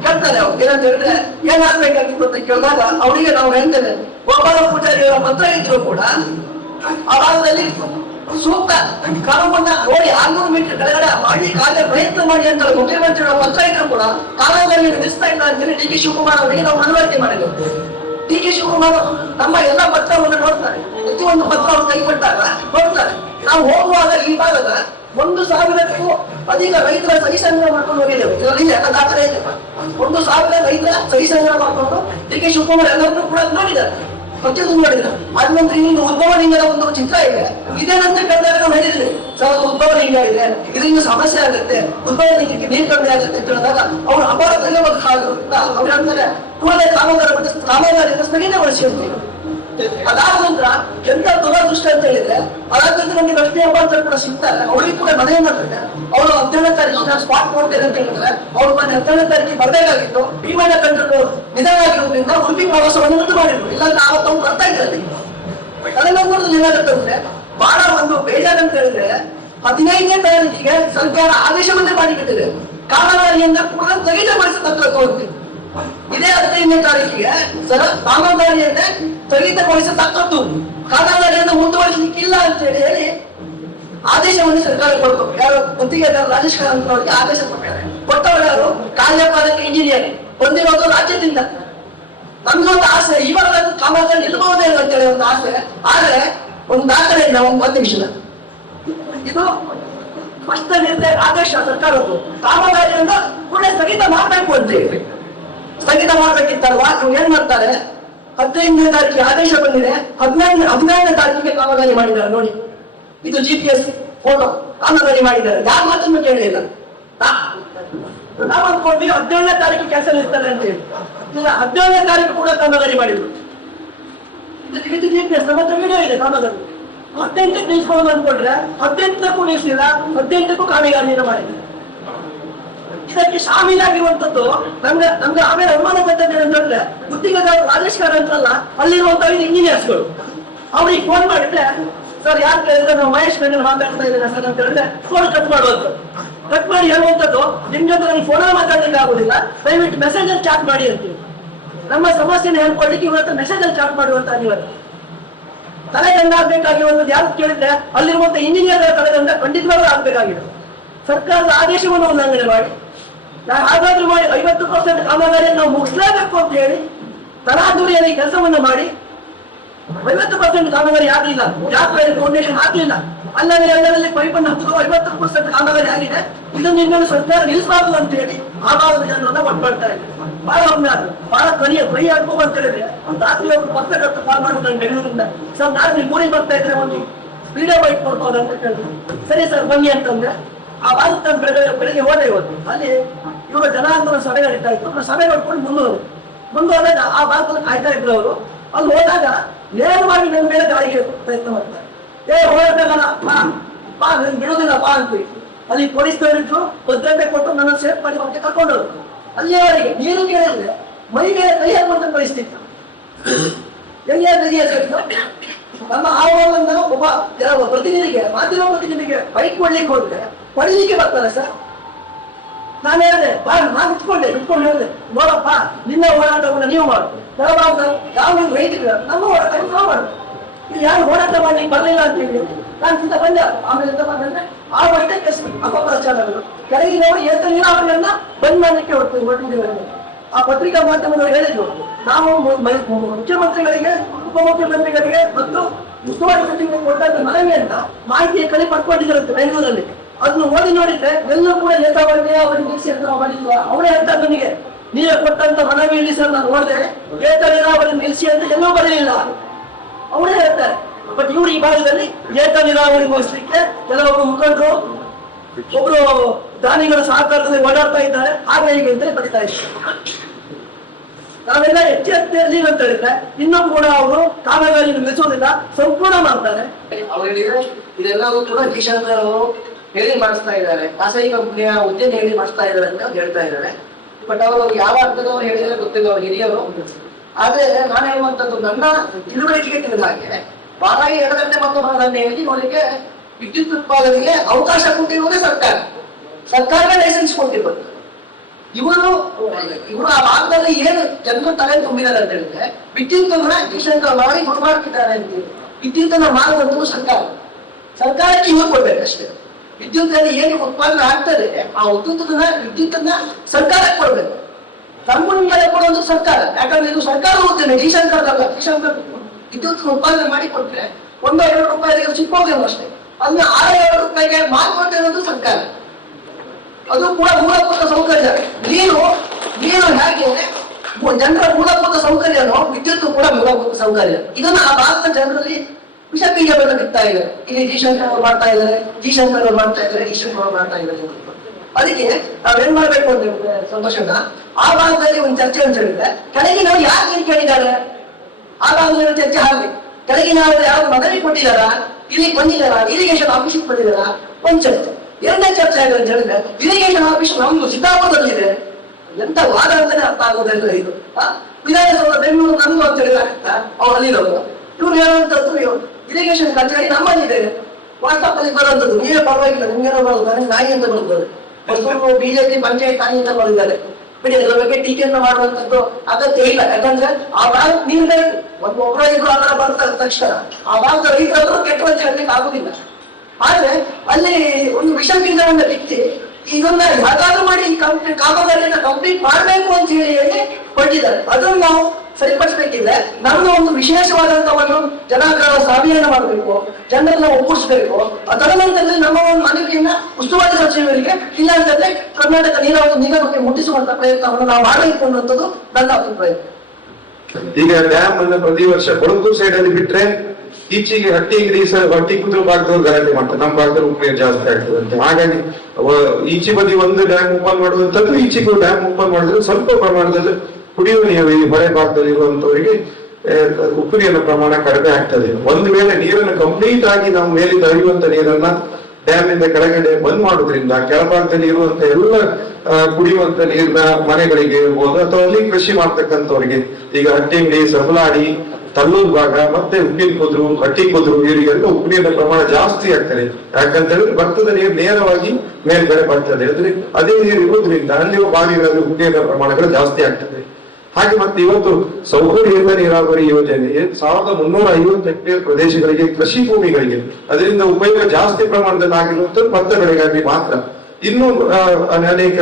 ಕೇಳ್ತಾರೆ ಅವ್ರು ಏನಂತ ಹೇಳಿದ್ರೆ ಏನಾಗ್ಬೇಕಾಗಿತ್ತು ಅಂತ ಕೇಳಿದಾಗ ಅವರಿಗೆ ನಾವು ಹೇಳ್ತೇವೆ ಗೋಪಾಲ ಪೂಜಾರಿ ಅವರ ಪತ್ರ ಇದ್ರು ಕೂಡ ಆ ಭಾಗದಲ್ಲಿ ಸೂಕ್ತ ಕಾನೂನನ್ನ ನೋಡಿ 600 ಮೀಟರ್ ಕೆಳಗಡೆ ಮಾಡಿ ಕಾರ್ಯ ಪ್ರಯತ್ನ ಮಾಡಿ ಅಂತ ಮುಖ್ಯಮಂತ್ರಿಗಳ ಪತ್ರ ಇದ್ರು ಕೂಡ ಕಾಲದಲ್ಲಿ ನಿಲ್ಲಿಸ್ತಾ ಇಲ್ಲ ಅಂತೇಳಿ ಡಿ ಕೆ ಶಿವಕುಮಾರ್ ಅವರಿಗೆ ನಾವು ಮನವರಿಕೆ ಮಾಡಿದ್ವಿ. ಡಿ ಕೆ ಶಿವಕುಮಾರ್ ನಮ್ಮ ಎಲ್ಲ ಪತ್ರವನ್ನು ನೋಡ್ತಾರೆ, ಪ್ರತಿಯೊಂದು ಪತ್ರವನ್ನು ಕೈಗೊಟ್ಟಾಗ ನೋಡ್ತಾರೆ. ನಾವು ಹೋಗುವಾಗ ಈ ಭಾಗದ 1,000ಕ್ಕೂ ಅಧಿಕ ರೈತರ ಸಹಿ ಸಂಗ್ರಹ ಮಾಡ್ಕೊಂಡು ಹೋಗಿದ್ದೇವೆ. ಇದರಲ್ಲಿ ಎಲ್ಲ ದಾಖಲೆ ಇದೆ. 1,000 ರೈತರ ಸಹಿ ಸಂಗ್ರಹ ಮಾಡ್ಕೊಂಡು ಡಿ ಕೆ ಶಿವಕುಮಾರ್ ಎಲ್ಲರನ್ನೂ ಕೂಡ ನೋಡಿದ್ದಾರೆ, ಪ್ರತಿಯೊಂದು ನೋಡಿದ್ದಾರೆ. ಅದ ನಂತರ ಇನ್ನೊಂದು ಉದ್ಭವಲಿಂಗದ ಒಂದು ಚಿತ್ರ ಇದೆ. ಇದೇನಂತ ಕೇಳಿದಾಗ ನಾವು ಹೇಳಿದ್ವಿ ಸರ್ ಉದ್ಭವಲಿಂಗ ಇದೆ, ಇದರಿಂದ ಸಮಸ್ಯೆ ಆಗುತ್ತೆ, ಉದ್ಭವಲಿಂಗಕ್ಕೆ ನೀರು ಕಡಿಮೆ ಆಗುತ್ತೆ ಅಂತ ಹೇಳಿದಾಗ ಅವ್ರು ಅಪಾರದಲ್ಲೇ ಒಂದು ಕಾಲು ಅವ್ರು ಹೇಳ್ತಾರೆ ಕೂಡಲೇ ಕಾಮಗಾರಿಯನ್ನು ಸ್ಥಗಿತಗೊಳಿಸಿ ಅಂತೀವಿ. ಅದಾದ ನಂತರ ಎಂತ ದುರದೃಷ್ಟ ಅಂತ ಹೇಳಿದ್ರೆ ಅದಾದ ನಂತರ ನಮಗೆ ರಸ್ತೆ ಅಪಾರ ಕೂಡ ಸಿಗ್ತಾರೆ. ಅವಳಿಗೆ ಕೂಡ ಮನೆ ಮಾಡ್ತಾರೆ. ಅವರು 17ನೇ ತಾರೀಕು ಸ್ಪಾಟ್ ಕೊಡ್ತೇನೆ ಅಂತ ಹೇಳಿದ್ರೆ ಅವ್ರು ಮನೆ 17ನೇ ತಾರೀಕಿಗೆ ಬರಬೇಕಾಗಿತ್ತು. ಭೀಮಣ್ಣ ಕಂಡ್ರು ನಿಧಾನ ಆಗಿರೋದ್ರಿಂದ ಉಡುಪಿ ಪ್ರವಾಸವನ್ನು ರದ್ದು ಮಾಡಿದ್ರು. ಇಲ್ಲಾಂದ್ರೆ ಆವತ್ತು ಬರ್ತಾ ಇದ್ದಾರೆ. ತಲೆನೋವು ಏನಾಗುತ್ತೆ ಅಂದ್ರೆ ಬಹಳ ಒಂದು ಬೇಜಾರಂತ ಹೇಳಿದ್ರೆ 15ನೇ ತಾರೀಕಿಗೆ ಸರ್ಕಾರ ಆದೇಶವನ್ನೇ ಮಾಡಿಬಿಟ್ಟಿದೆ. ಕಾಮಗಾರಿಯನ್ನ ಕೂಡ ಸ್ಥಗಿತಗೊಳಿಸತಕ್ಕ ಹೋಗ್ತೀವಿ. ಇದೇ 15ನೇ ತಾರೀಕಿಗೆ ಕಾಮಗಾರಿಯನ್ನೇ ಸ್ಥಗಿತಗೊಳಿಸತಕ್ಕದ್ದು, ಕಾಮಗಾರಿಯನ್ನು ಮುಂದುವರಿಸಲಿಕ್ಕಿಲ್ಲ ಅಂತ ಹೇಳಿ ಆದೇಶವನ್ನು ಸರ್ಕಾರ ಕೊಡ್ಬೇಕು. ಯಾರು ಗುತ್ತಿಗೆದಾರ ರಾಜೇಶ್ ಕಾರಂತ್ ಅವರಿಗೆ ಆದೇಶ ಕೊಡ್ತಾರೆ. ಕೊಟ್ಟವರು ಯಾರು? ಕಾರ್ಯಪಾಲಕ ಇಂಜಿನಿಯರ್ ಹೊಂದಿರೋದು ರಾಜ್ಯದಿಂದ. ನಮ್ಗೊಂದು ಆಸೆ ಇವಾಗ ಕಾಮಗಾರಿ ನಿಲ್ಬಹುದೇ ಅಂತ ಹೇಳಿ ಒಂದು ಆಸೆ. ಆದ್ರೆ ಒಂದು ದಾಖಲೆ ಇಲ್ಲ. ಒಂದು ನಿಮಿಷದ ಇದು ಸ್ಪಷ್ಟ ನಿರ್ಣಯ ಆದೇಶ ಸರ್ಕಾರದ್ದು. ಕಾಮಗಾರಿಯಿಂದ ಕೂಡ ಸ್ಥಗಿತ ಮಾಡಬೇಕು ಅಂತ ಹೇಳಿ ಸ್ಥಗಿತ ಮಾಡ್ಬೇಕಿತ್ತಲ್ವಾ? ನೀವು ಏನ್ ಮಾಡ್ತಾರೆ, 15ನೇ ತಾರೀಕಿಗೆ ಆದೇಶ ಬಂದಿದೆ, 17ನೇ ತಾರೀಕಿಗೆ ಕಾಮಗಾರಿ ಮಾಡಿದ್ದಾರೆ. ನೋಡಿ, ಇದು GPS ಫೋಟೋ. ಕಾಮಗಾರಿ ಮಾಡಿದ್ದಾರೆ, ಯಾರ ಮಾತನ್ನು ಕೇಳಲಿಲ್ಲ. ನಾವು ಅಂದ್ಕೊಂಡ್ವಿ 17ನೇ ತಾರೀಕು ಕೆಲಸ ನಿಲ್ತಾರೆ ಅಂತ ಹೇಳಿ. 17ನೇ ತಾರೀಕು ಕೂಡ ಕಾಮಗಾರಿ ಮಾಡಿದ್ರು. ಇದು GPS ನಮ್ಮ ವಿಡಿಯೋ ಇದೆ. ಕಾಮಗಾರಿ 18ಕ್ಕೆ ನಿಲ್ಸ್ಕೊಂಡು ಅಂದ್ಕೊಂಡ್ರೆ 18ಕ್ಕೂ ನಿಲ್ಸಿಲ್ಲ, 18ಕ್ಕೂ ಕಾಮಗಾರಿಯನ್ನು ಮಾಡಿದ್ದಾರೆ. ಇದಕ್ಕೆ ಶಾಮೀಲಾಗಿರುವಂತದ್ದು ನಮ್ಗೆ ಆಮೇಲೆ ಅನುಮಾನ ಬಂದದ್ದು ಏನಂತಂದ್ರೆ ಗುತ್ತಿಗೆದಾರರು ರಾಜೇಶ್ ಕಾರಂತ್ ಅಲ್ಲ, ಅಲ್ಲಿರುವಂತಹ ಇಂಜಿನಿಯರ್ಸ್ಗಳು. ಅವ್ರಿಗೆ ಫೋನ್ ಮಾಡಿದ್ರೆ ಸರ್ ಯಾರು ಕೇಳಿದ್ರೆ ನಾವು ಮಹೇಶ್ ಬೆಂಗಳೂರು ಮಾತಾಡ್ತಾ ಇದ್ದೇನೆ ಸರ್ ಅಂತ ಹೇಳಿದ್ರೆ ಫೋನ್ ಕಟ್ ಮಾಡುವಂಥದ್ದು. ಕಟ್ ಮಾಡಿ ಹೇಳುವಂಥದ್ದು ನಿಮ್ ಜೊತೆ ನನಗೆ ಫೋನಲ್ಲಿ ಮಾತಾಡ್ಲಿಕ್ಕೆ ಆಗುದಿಲ್ಲ, ದಯವಿಟ್ಟು ಮೆಸೇಜ್ ಅಲ್ಲಿ ಚಾಟ್ ಮಾಡಿ ಅಂತೀವಿ. ನಮ್ಮ ಸಮಸ್ಯೆನ ಹೇಳ್ಕೊಳ್ಲಿಕ್ಕೆ ಇವತ್ತು ಮೆಸೇಜ್ ಅಲ್ಲಿ ಚಾಟ್ ಮಾಡುವಂತ ಅನಿವಾರ್ಯ. ತಲೆದಂಡ ಆಗ್ಬೇಕಾಗಿರುವಂಥದ್ದು ಯಾರು ಕೇಳಿದ್ರೆ ಅಲ್ಲಿರುವಂತ ಇಂಜಿನಿಯರ್ ತಲೆದಂಡ ಖಂಡಿತವಾಗ್ಲೂ ಆಗ್ಬೇಕಾಗಿದೆ. ಸರ್ಕಾರದ ಆದೇಶವನ್ನು ಉಲ್ಲಂಘನೆ ಮಾಡಿ ಹಾಗಾದ್ರೂ ಮಾಡಿ 50% ಕಾಮಗಾರಿಯನ್ನು ನಾವು ಮುಗಿಸ್ಲೇಬೇಕು ಅಂತ ಹೇಳಿ ತರಾತುರಿಯಲ್ಲಿ ಕೆಲಸವನ್ನು ಮಾಡಿ 50% ಕಾಮಗಾರಿ ಆಗಲಿಲ್ಲ. ಜಾಸ್ತಿ ಫೌಂಡೇಶನ್ ಹಾಕಲಿಲ್ಲ. ಅಲ್ಲದೆ ಎಲ್ಲರಲ್ಲಿ ಪೈಪನ್ನು ಹಾಕಿದ್ರು 50% ಕಾಮಗಾರಿ ಆಗಿದೆ. ಇದನ್ನು ಇನ್ನೊಂದು ಸರ್ಕಾರ ನಿಲ್ಲಿಸಬಾರದು ಅಂತ ಹೇಳಿ ಆ ಭಾಗದ ಜನರನ್ನ ಒಟ್ಟಾಡ್ತಾ ಇದ್ದಾರೆ. ಬಹಳ ಒಮ್ಮೆ ಆದ್ರು ಬಹಳ ಕೈ ಹಾಕುವ ಅಂತ ಹೇಳಿದ್ರೆ ರಾತ್ರಿ ಒಬ್ಬರು ಪತ್ರಕರ್ತರು ಕಾಲ್ ಮಾಡ್ತಾರೆ ಬೆಂಗಳೂರಿಂದ, ಸರ್ ನಾನು ನೀವು ಊರಿಗೆ ಬರ್ತಾ ಇದ್ರೆ ಒಂದು ವಿಡಿಯೋ ಬೈಕ್ ಕೊಡ್ಬೋದು ಅಂತ ಹೇಳಿದ್ರು. ಸರಿ ಸರ್ ಬನ್ನಿ ಅಂತಂದ್ರೆ ಆ ಭಾಗದ ಬೆಳಗ್ಗೆ ಹೋದೆ. ಇವತ್ತು ಅಲ್ಲಿ ಇವಾಗ ಜನಾಂದೋಲನ ಸಭೆ ನಡೀತಾ ಇತ್ತು. ಸಭೆ ನೋಡ್ಕೊಂಡು ಮುಂದುವರೆದಾಗ ಆ ಭಾಗದಲ್ಲಿ ಕಾಯ್ತಾ ಇದ್ರು ಅವರು. ಅಲ್ಲಿ ಹೋದಾಗ ನೇರವಾಗಿ ನನ್ನ ಮೇಲೆ ಗಾಳಿಗೆ ಪ್ರಯತ್ನ ಮಾಡ್ತಾರೆ. ಹೋರಾಟಗಾರ ಬಾ ನನ್ಗೆ ಬಿಡೋದಿಲ್ಲ ಬಾ ಅಂತೀವಿ. ಅಲ್ಲಿ ಪೊಲೀಸ್ನವರಿದ್ರು, ಭದ್ರತೆ ಕೊಟ್ಟು ನನ್ನ ಸೇಫ್ ಮಾಡಿ ಮತ್ತೆ ಕರ್ಕೊಂಡರು. ಅಲ್ಲಿಯವರೆಗೆ ನೀರು ಕೇಳಿದ್ರೆ ಮೈ ಮೇಲೆ ಕೈ ಹಾಕುವಂತ ಪರಿಸ್ಥಿತಿ. ನಮ್ಮ ಆಹ್ವಾನ ಒಬ್ಬ ಪ್ರತಿನಿಧಿಗೆ, ಮಾಧ್ಯಮ ಪ್ರತಿನಿಧಿಗೆ ಬೈಕ್ ಕೊಡ್ಲಿಕ್ಕೆ ಹೋದ್ರೆ ಪಡಿಲಿಕ್ಕೆ ಬರ್ತಾರೆ ಸರ್. ನಾನು ಹೇಳಿದೆ ನಾನು ಇಟ್ಕೊಂಡು ಹೇಳಿದೆ ನೋಡಪ್ಪ ನಿನ್ನ ಹೋರಾಟವನ್ನು ನೀವು ಮಾಡು, ಯಾವ ರೈತರು ನಮ್ಮ ಹೋರಾಟ ನಾವು ಮಾಡು. ಇಲ್ಲಿ ಯಾರು ಹೋರಾಟ ಮಾಡ್ಲಿಕ್ಕೆ ಬರಲಿಲ್ಲ ಅಂತ ಹೇಳಿ ನಾನು ಚಿಂತ ಬಂದೆ. ಆಮೇಲೆ ಎಂತ ಬಂದ್ರೆ ಆ ಬಟ್ಟೆ ಅಪಪ್ರಚಾರಗಳು ಕೆಳಗಿನವರು ಏತ ನೀರಾವರಿಯನ್ನ ಬಂದ್ ಮಾಡಲಿಕ್ಕೆ ಹೊರಟಿದ್ದೇವೆ. ಆ ಪತ್ರಿಕಾ ಮಾಧ್ಯಮದವರು ಹೇಳಿದ್ರು ನಾವು ಮುಖ್ಯಮಂತ್ರಿಗಳಿಗೆ, ಉಪಮುಖ್ಯಮಂತ್ರಿಗಳಿಗೆ ಮತ್ತು ಉಸ್ತುವಾರಿ ಸಚಿವರಿಗೆ ಕೊಟ್ಟಂತ ಮನವಿ ಅಂತ ಮಾಹಿತಿಯ ಕಡೆ ಪಡ್ಕೊಂಡಿದ್ರಂತೆ ಬೆಂಗಳೂರಲ್ಲಿ. ಅದನ್ನು ಓದಿ ನೋಡಿದ್ರೆ ಎಲ್ಲರೂ ಕೂಡ ನೇತಾವರಿಗೆ ಅವರಿಗೆ ನಿಲ್ಲಿಸಿ ಅಂತ ಮಾಡಿಲ್ವ. ಅವರೇ ಹೇಳ್ತಾರೆ ನನಗೆ ನೀವೇ ಕೊಟ್ಟಂತ ಮನವಿಯಲ್ಲಿ ಸರ್ ನಾನು ನೋಡಿದೆ ಏತ ನೀರಾವರಿ ನಿಲ್ಲಿಸಿ ಅಂತ ಎಲ್ಲೂ ಬರಲಿಲ್ಲ. ಅವರೇ ಹೇಳ್ತಾರೆ. ಬಟ್ ಇವರು ಈ ಭಾಗದಲ್ಲಿ ಏತ ನೀರಾವರಿ ಮುಗಿಸ್ಲಿಕ್ಕೆ ಕೆಲವರು ಮುಖಂಡರು ಒಬ್ರು ದಾನಿಗಳ ಸಹಕಾರದಲ್ಲಿ ಓಡಾಡ್ತಾ ಇದ್ದಾರೆ, ಹಾಗೆ ಹೀಗೆ ಅಂತ ಬರೀತಾ ಇದ್ದಾರೆ. ನಾವೆಲ್ಲ ಎಚ್ಚರಿಕೆಯಲ್ಲಿ ಅಂತ ಹೇಳಿದ್ರೆ ಇನ್ನೂ ಕೂಡ ಅವರು ಕಾಲದಲ್ಲಿ ನಿಲ್ಲಿಸೋದಿಲ್ಲ, ಸಂಪೂರ್ಣ ಮಾಡ್ತಾರೆ. ಅವ್ರು ಹೇಳಿದ್ರೆ ಇದೆಲ್ಲವೂ ಕೂಡ ಜಿಶಂಕರ್ ಅವರು ಹೇಳಿ ಮಾಡಿಸ್ತಾ ಇದ್ದಾರೆ, ಖಾಸಗಿ ಕಂಪನಿಯ ಉದ್ಯಮ ಹೇಳಿ ಮಾಡಿಸ್ತಾ ಇದ್ದಾರೆ ಅಂತ ಹೇಳ್ತಾ ಇದ್ದಾರೆ. ಬಟ್ ಅವರು ಯಾವ ಅರ್ಥದವರು ಹೇಳಿದ್ರೆ ಗೊತ್ತಿಲ್ಲ, ಅವ್ರು ಹಿರಿಯವರು. ಆದ್ರೆ ನಾನು ಹೇಳುವಂತದ್ದು ನನ್ನ ತಿಳುವಳಿಕೆಗೆ ತಿಳಿದ ಹಾಗೆ ಬಾರಾಗಿ 2 ಗಂಟೆ ಮತ್ತು 6 ಗಂಟೆ ಹೇಳಿ ನೋಡಲಿಕ್ಕೆ ವಿದ್ಯುತ್ ಉತ್ಪಾದನೆಗೆ ಅವಕಾಶ ಕೊಟ್ಟಿರುವುದೇ ಸರ್ಕಾರವೇ ಲೈಸೆನ್ಸ್ ಕೊಟ್ಟಿರೋದು. ಇವರು ಆ ಭಾಗದಲ್ಲಿ ಏನು ಜನರು ತಲೆ ತುಂಬಿದ್ದಾರೆ ಅಂತ ಹೇಳಿದ್ರೆ ವಿದ್ಯುತ್ ಜಿಶಂಕರ್ ಮಾಡಿ ಗುಣ ಮಾಡ್ತಿದ್ದಾರೆ ಅಂತ. ವಿದ್ಯುತ್ ಅನ್ನ ಮಾಡುವಂತದ್ದು ಸರ್ಕಾರಕ್ಕೆ ಇವ್ರು ಕೊಡ್ಬೇಕಷ್ಟೇ. ವಿದ್ಯುತ್ ಅಲ್ಲಿ ಏನು ಉತ್ಪಾದನೆ ಆಗ್ತದೆ ಆ ವಿದ್ಯುತ್ತನ್ನ ಸರ್ಕಾರಕ್ಕೆ ಕೊಡ್ಬೇಕು. ನಮ್ಮನಿಂದಲೇ ಕೊಡೋದು ಸರ್ಕಾರ, ಯಾಕಂದ್ರೆ ಇದು ಸರ್ಕಾರ ಉದ್ಯಮ, ಜಿಶಂಕರ್ ಅಲ್ಲ. ಜಿಶಂಕರ್ ವಿದ್ಯುತ್ ಉತ್ಪಾದನೆ ಮಾಡಿ ಕೊಟ್ರೆ 1-2 ರೂಪಾಯಿಗೆ ಸಿಕ್ಕೋದೇನು ಅಷ್ಟೇ, ಅದನ್ನ 6-7 ರೂಪಾಯಿಗೆ ಮಾರ್ಕೊಡ್ತಾ ಇರೋದು ಸರ್ಕಾರ. ಅದು ಕೂಡ ಮೂಲಭೂತ ಸೌಕರ್ಯ. ನೀರು ಹೇಗೆ ಜನರ ಮೂಲಭೂತ ಸೌಕರ್ಯನೋ ವಿದ್ಯುತ್ ಕೂಡ ಮೂಲಭೂತ ಸೌಕರ್ಯ. ಇದನ್ನ ಆ ಭಾರತದ ಜನರಲ್ಲಿ ವಿಷ ಬೀಜವನ್ನು ಬಿಡ್ತಾ ಇದ್ದಾರೆ. ಇಲ್ಲಿ ಜಿಶಂಕರ್ ಅವರು ಮಾಡ್ತಾ ಇದ್ದಾರೆ, ಜಿಶಂಕರ್ ಅವರು ಮಾಡ್ತಾ ಇದ್ದಾರೆ, ಈಶ್ವರ್ ಅವರು ಮಾಡ್ತಾ ಇದ್ದಾರೆ. ಅದಕ್ಕೆ ನಾವೇನ್ ಮಾಡ್ಬೇಕು ಅಂತ ಹೇಳಿದ್ರೆ ಸಂತೋಷನ ಆ ಭಾಗದಲ್ಲಿ ಒಂದು ಚರ್ಚೆ ಅಂತ ಹೇಳಿದ್ರೆ ಕೆಳಗಿನವರು ಯಾಕೆ ಇಲ್ಲಿ ಕೇಳಿದ್ದಾರೆ, ಆ ಭಾಗದಲ್ಲಿ ಚರ್ಚೆ ಹಾಗೆ ಕೆಳಗಿನವರು ಯಾರು ಮನವಿ ಕೊಟ್ಟಿದಾರ, ಇಲ್ಲಿ ಬಂದಿದಾರ, ಇರಿಗೇಷನ್ ಆಫೀಸಿಗೆ ಬಂದಿದಾರ, ಒಂದು ಚರ್ಚೆ. 2ನೇ ಚರ್ಚೆ ಆಗಿದೆ ಅಂತ ಹೇಳಿದ್ರೆ ಇರಿಗೇಷನ್ ಆಫೀಸ್ ನಮ್ದು ಸಿದ್ದಾಪುರದಲ್ಲಿದೆ. ಎಂತ ವಾದ ಅಂತಾನೆ ಅರ್ಥ ಆಗೋದಿಲ್ಲ ಇದು. ವಿಧಾನಸೌಧ ಬೆಂಗಳೂರು ನಮ್ದು ಅಂತ ಹೇಳಿದ್ರೆ ಅವ್ರು ಅಲ್ಲಿರೋದು. ಇವ್ರು ಹೇಳುವಂತದ್ದು ಇರಿಗೇಷನ್ ಕಚೇರಿ ನಮ್ಮಲ್ಲಿದೆ, ವಾಟ್ಸಪ್ ಅಲ್ಲಿ ಬರುವಂತದ್ದು. ನೀವೇ ಪರವಾಗಿಲ್ಲ, ನಿಮ್ಗೇನೋ ಬರೋದು, ನನಗೆ ನಾಯಿ ಅಂತ ಬರ್ತದೆ. ಬಿಜೆಪಿ ಪಂಚಾಯತ್ ನಾಯಿ ಅಂತ ಬರೆದಿದ್ದಾರೆ. ಬಿಡಿ, ಅದರ ಬಗ್ಗೆ ಟೀಕೆಯನ್ನು ಮಾಡುವಂತದ್ದು ಅಗತ್ಯ ಇಲ್ಲ. ಯಾಕಂದ್ರೆ ಆ ಭಾಗ ನೀವು ಒಬ್ಬರಾಗಿದ್ರು ಆ ತರ ಬರ್ತಾರೆ ತಕ್ಷಣ ಆ ಭಾಗದ ರೈತರು ಕೆಟ್ಟವಂತ ಹೇಳಲಿಕ್ಕೆ ಆಗುದಿಲ್ಲ. ಆದ್ರೆ ಅಲ್ಲಿ ಒಂದು ವಿಷ ಬೀಜವನ್ನ ಬಿತ್ತಿ ಇದನ್ನ ಯಾಕಾದ್ರೂ ಮಾಡಿ ಕಾಮಗಾರಿಯನ್ನ ಕಂಪ್ಲೀಟ್ ಮಾಡ್ಬೇಕು ಅಂತ ಹೇಳಿ ಕೊಟ್ಟಿದ್ದಾರೆ. ಅದನ್ನು ನಾವು ಸರಿಪಡಿಸ್ಬೇಕಿದ್ರೆ ನಮ್ದು ಒಂದು ವಿಶೇಷವಾದಂತ ಒಂದು ಜನಾಗ್ರಹ ಅಭಿಯಾನ ಮಾಡಬೇಕು, ಜನರನ್ನ ಒಪ್ಪಿಸ್ಬೇಕು. ತದನಂತರದಲ್ಲಿ ನಮ್ಮ ಒಂದು ಮನವಿಯನ್ನ ಉಸ್ತುವಾರಿ ಸಚಿವರಿಗೆ ಇಲ್ಲ ಅಂತಂದ್ರೆ ಕರ್ನಾಟಕ ನೀರಾವರಿ ನಿಗಮಕ್ಕೆ ಮುಟ್ಟಿಸುವಂತ ಪ್ರಯತ್ನವನ್ನು ನಾವು ಮಾಡಬೇಕು ಅನ್ನುವಂಥದ್ದು ನನ್ನ ಅಭಿಪ್ರಾಯ. ಈಗ ಡ್ಯಾಮ್ ಅನ್ನ ಪ್ರತಿ ವರ್ಷ ಕೊಡಗು ಸೈಡ್ ಅಲ್ಲಿ ಬಿಟ್ರೆ ಈಚೆಗೆ ಹಟ್ಟಿ ಕುದುರು ಭಾಗದವ್ರು ಗಲಾಟೆ ಮಾಡ್ತಾರೆ, ನಮ್ಮ ಭಾಗದಲ್ಲಿ ಉಪ್ಪು ನೀರು ಜಾಸ್ತಿ ಆಗ್ತದೆ ಅಂತ. ಹಾಗಾಗಿ ಈಚೆ ಬದಿ ಒಂದು ಡ್ಯಾಮ್ ಓಪನ್ ಮಾಡುವಂತದ್ದು, ಈಚೆಗೂ ಡ್ಯಾಮ್ ಓಪನ್ ಮಾಡಿದ್ರೆ ಸ್ವಲ್ಪ ಪ್ರಮಾಣದಲ್ಲಿ ಕುಡಿಯುವ ನೀರು ಈ ಹೊರೆ ಭಾಗದಲ್ಲಿ ಇರುವಂತವರಿಗೆ ಉಪ್ಪು ನೀರಿನ ಪ್ರಮಾಣ ಕಡಿಮೆ ಆಗ್ತದೆ. ಒಂದು ವೇಳೆ ನೀರನ್ನು ಕಂಪ್ಲೀಟ್ ಆಗಿ ನಾವು ಮೇಲಿಂದ ಹರಿಯುವಂತ ನೀರನ್ನ ಡ್ಯಾಮ್ ಇಂದ ಕೆಳಗಡೆ ಬಂದ್ ಮಾಡೋದ್ರಿಂದ ಕೆಳಭಾಗದಲ್ಲಿ ಇರುವಂತ ಎಲ್ಲ ಕುಡಿಯುವಂತ ನೀರಿನ ಮನೆಗಳಿಗೆ ಇರ್ಬೋದು ಅಥವಾ ಅಲ್ಲಿ ಕೃಷಿ ಮಾಡ್ತಕ್ಕಂಥವ್ರಿಗೆ, ಈಗ ಹಟ್ಟಿಂಗಡಿ, ಸಬಲಾಡಿ, ತಲ್ಲೂರು ಭಾಗ ಮತ್ತೆ ಉಪ್ಪಿನ ಕುದ್ರು, ಹಟ್ಟಿ ಕುದ್ರು ಇವರಿಗೆಲ್ಲ ಉಪ್ಪು ನೀರಿನ ಪ್ರಮಾಣ ಜಾಸ್ತಿ ಆಗ್ತದೆ. ಯಾಕಂತ ಹೇಳಿದ್ರೆ ಭತ್ತದ ನೀರು ನೇರವಾಗಿ ಮೇಲ್ಗಡೆ ಬರ್ತದೆ. ಅಂದ್ರೆ ಅದೇ ನೀರು ಇರುವುದರಿಂದ ಅಲ್ಲಿ ಬಾವಿಗಳಲ್ಲಿ ಉಪ್ಪು ನೀರಿನ ಪ್ರಮಾಣಗಳು ಜಾಸ್ತಿ ಆಗ್ತದೆ. ಹಾಗೆ ಮತ್ತೆ ಇವತ್ತು ಸೌಕರ್ಯ ನೀರಾವರಿ ಯೋಜನೆ 1350 ಹೆಕ್ಟೇರ್ ಪ್ರದೇಶಗಳಿಗೆ, ಕೃಷಿ ಭೂಮಿಗಳಿಗೆ ಅದರಿಂದ ಉಪಯೋಗ ಜಾಸ್ತಿ ಪ್ರಮಾಣದಲ್ಲಿ ಆಗಿರುವಂತದ್ದು ಭತ್ತ ಬೆಳೆಗಾಗಿ ಮಾತ್ರ. ಇನ್ನು ಅನೇಕ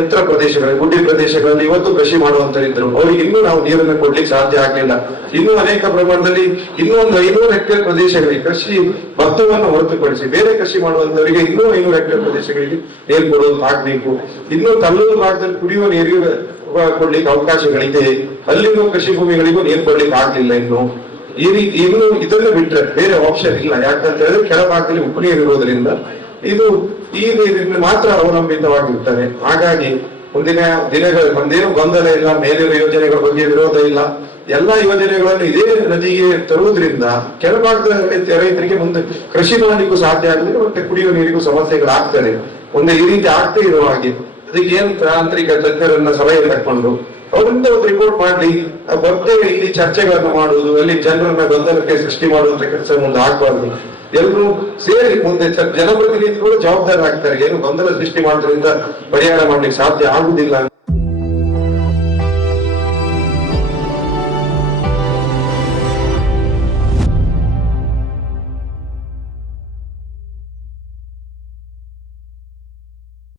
ಎತ್ತರ ಪ್ರದೇಶಗಳಲ್ಲಿ, ಗುಡ್ಡಿ ಪ್ರದೇಶಗಳಲ್ಲಿ ಇವತ್ತು ಕೃಷಿ ಮಾಡುವಂತರಿದ್ರು, ಅವ್ರಿಗೆ ಇನ್ನೂ ನಾವು ನೀರನ್ನು ಕೊಡ್ಲಿಕ್ಕೆ ಸಾಧ್ಯ ಆಗ್ಲಿಲ್ಲ. ಇನ್ನೂ ಅನೇಕ ಪ್ರಮಾಣದಲ್ಲಿ ಇನ್ನೂ ಒಂದು 500 ಹೆಕ್ಟೇರ್ ಪ್ರದೇಶಗಳಿಗೆ ಕೃಷಿ ಭತ್ತವನ್ನು ಹೊರತುಪಡಿಸಿ ಬೇರೆ ಕೃಷಿ ಮಾಡುವಂತವರಿಗೆ ಇನ್ನೂ 500 ಹೆಕ್ಟೇರ್ ಪ್ರದೇಶಗಳಿಗೆ ನೀರು ಕೊಡೋದು ಆಗ್ಬೇಕು. ಇನ್ನು ತಲ್ಲೂರು ಭಾಗದಲ್ಲಿ ಕುಡಿಯುವ ನೀರಿಗೆ ಕೊಡ್ಲಿಕ್ಕೆ ಅವಕಾಶಗಳಿದೆ, ಅಲ್ಲಿಗೂ ಕೃಷಿ ಭೂಮಿಗಳಿಗೂ ನೀರು ಕೊಡ್ಲಿಕ್ಕೆ ಆಗ್ಲಿಲ್ಲ. ಈ ರೀತಿ ಇನ್ನು ಇದನ್ನು ಬಿಟ್ರೆ ಬೇರೆ ಆಪ್ಷನ್ ಇಲ್ಲ. ಯಾಕಂತ ಹೇಳಿದ್ರೆ ಕೆಳಭಾಗದಲ್ಲಿ ಉಪ್ಪು ನೀರು ಇರೋದ್ರಿಂದ ಇದು ಈ ನೀರಿನ ಮಾತ್ರ ಅವಲಂಬಿತವಾಗಿರ್ತಾರೆ. ಹಾಗಾಗಿ ಮುಂದಿನ ದಿನಗಳಲ್ಲಿ ಒಂದೇನು ಗೊಂದಲ ಇಲ್ಲ, ಮೇಲಿನ ಯೋಜನೆಗಳ ಬಗ್ಗೆ ವಿರೋಧ ಇಲ್ಲ. ಎಲ್ಲಾ ಯೋಜನೆಗಳನ್ನು ಇದೇ ನದಿಗೆ ತರುವುದರಿಂದ ಕೆಳಭಾಗದ ರೈತರಿಗೆ ಮುಂದೆ ಕೃಷಿ ಮಾಡಲಿಕ್ಕೂ ಸಾಧ್ಯ ಆಗಲಿಲ್ಲ, ಮತ್ತೆ ಕುಡಿಯುವ ನೀರಿಗೂ ಸಮಸ್ಯೆಗಳಾಗ್ತದೆ. ಮುಂದೆ ಈ ರೀತಿ ಆಗ್ತಾ ಇರುವ ಹಾಗೆ ಅದಕ್ಕೆ ಏನ್ ತಾಂತ್ರಿಕ ತಜ್ಞರನ್ನ ಸಲಹೆ ತಕೊಂಡು ಅವರಿಂದ ಒಂದು ರಿಪೋರ್ಟ್ ಮಾಡಿ ಮತ್ತೆ ಇಲ್ಲಿ ಚರ್ಚೆಗಳನ್ನು ಮಾಡುವುದು, ಅಲ್ಲಿ ಜನರನ್ನ ಗೊಂದಲಕ್ಕೆ ಸೃಷ್ಟಿ ಮಾಡುವಂತ ಕೆಲಸ ಮುಂದೆ ಆಗ್ಬಾರ್ದು. ಎಲ್ಲರೂ ಸೇರಿ ಮುಂದೆ ಜನಪ್ರತಿನಿಧಿಗಳು ಜವಾಬ್ದಾರಿ ಆಗ್ತಾರೆ. ಏನು ಗೊಂದಲ ಸೃಷ್ಟಿ ಮಾಡೋದ್ರಿಂದ ಪರಿಹಾರ ಮಾಡ್ಲಿಕ್ಕೆ ಸಾಧ್ಯ ಆಗುದಿಲ್ಲ.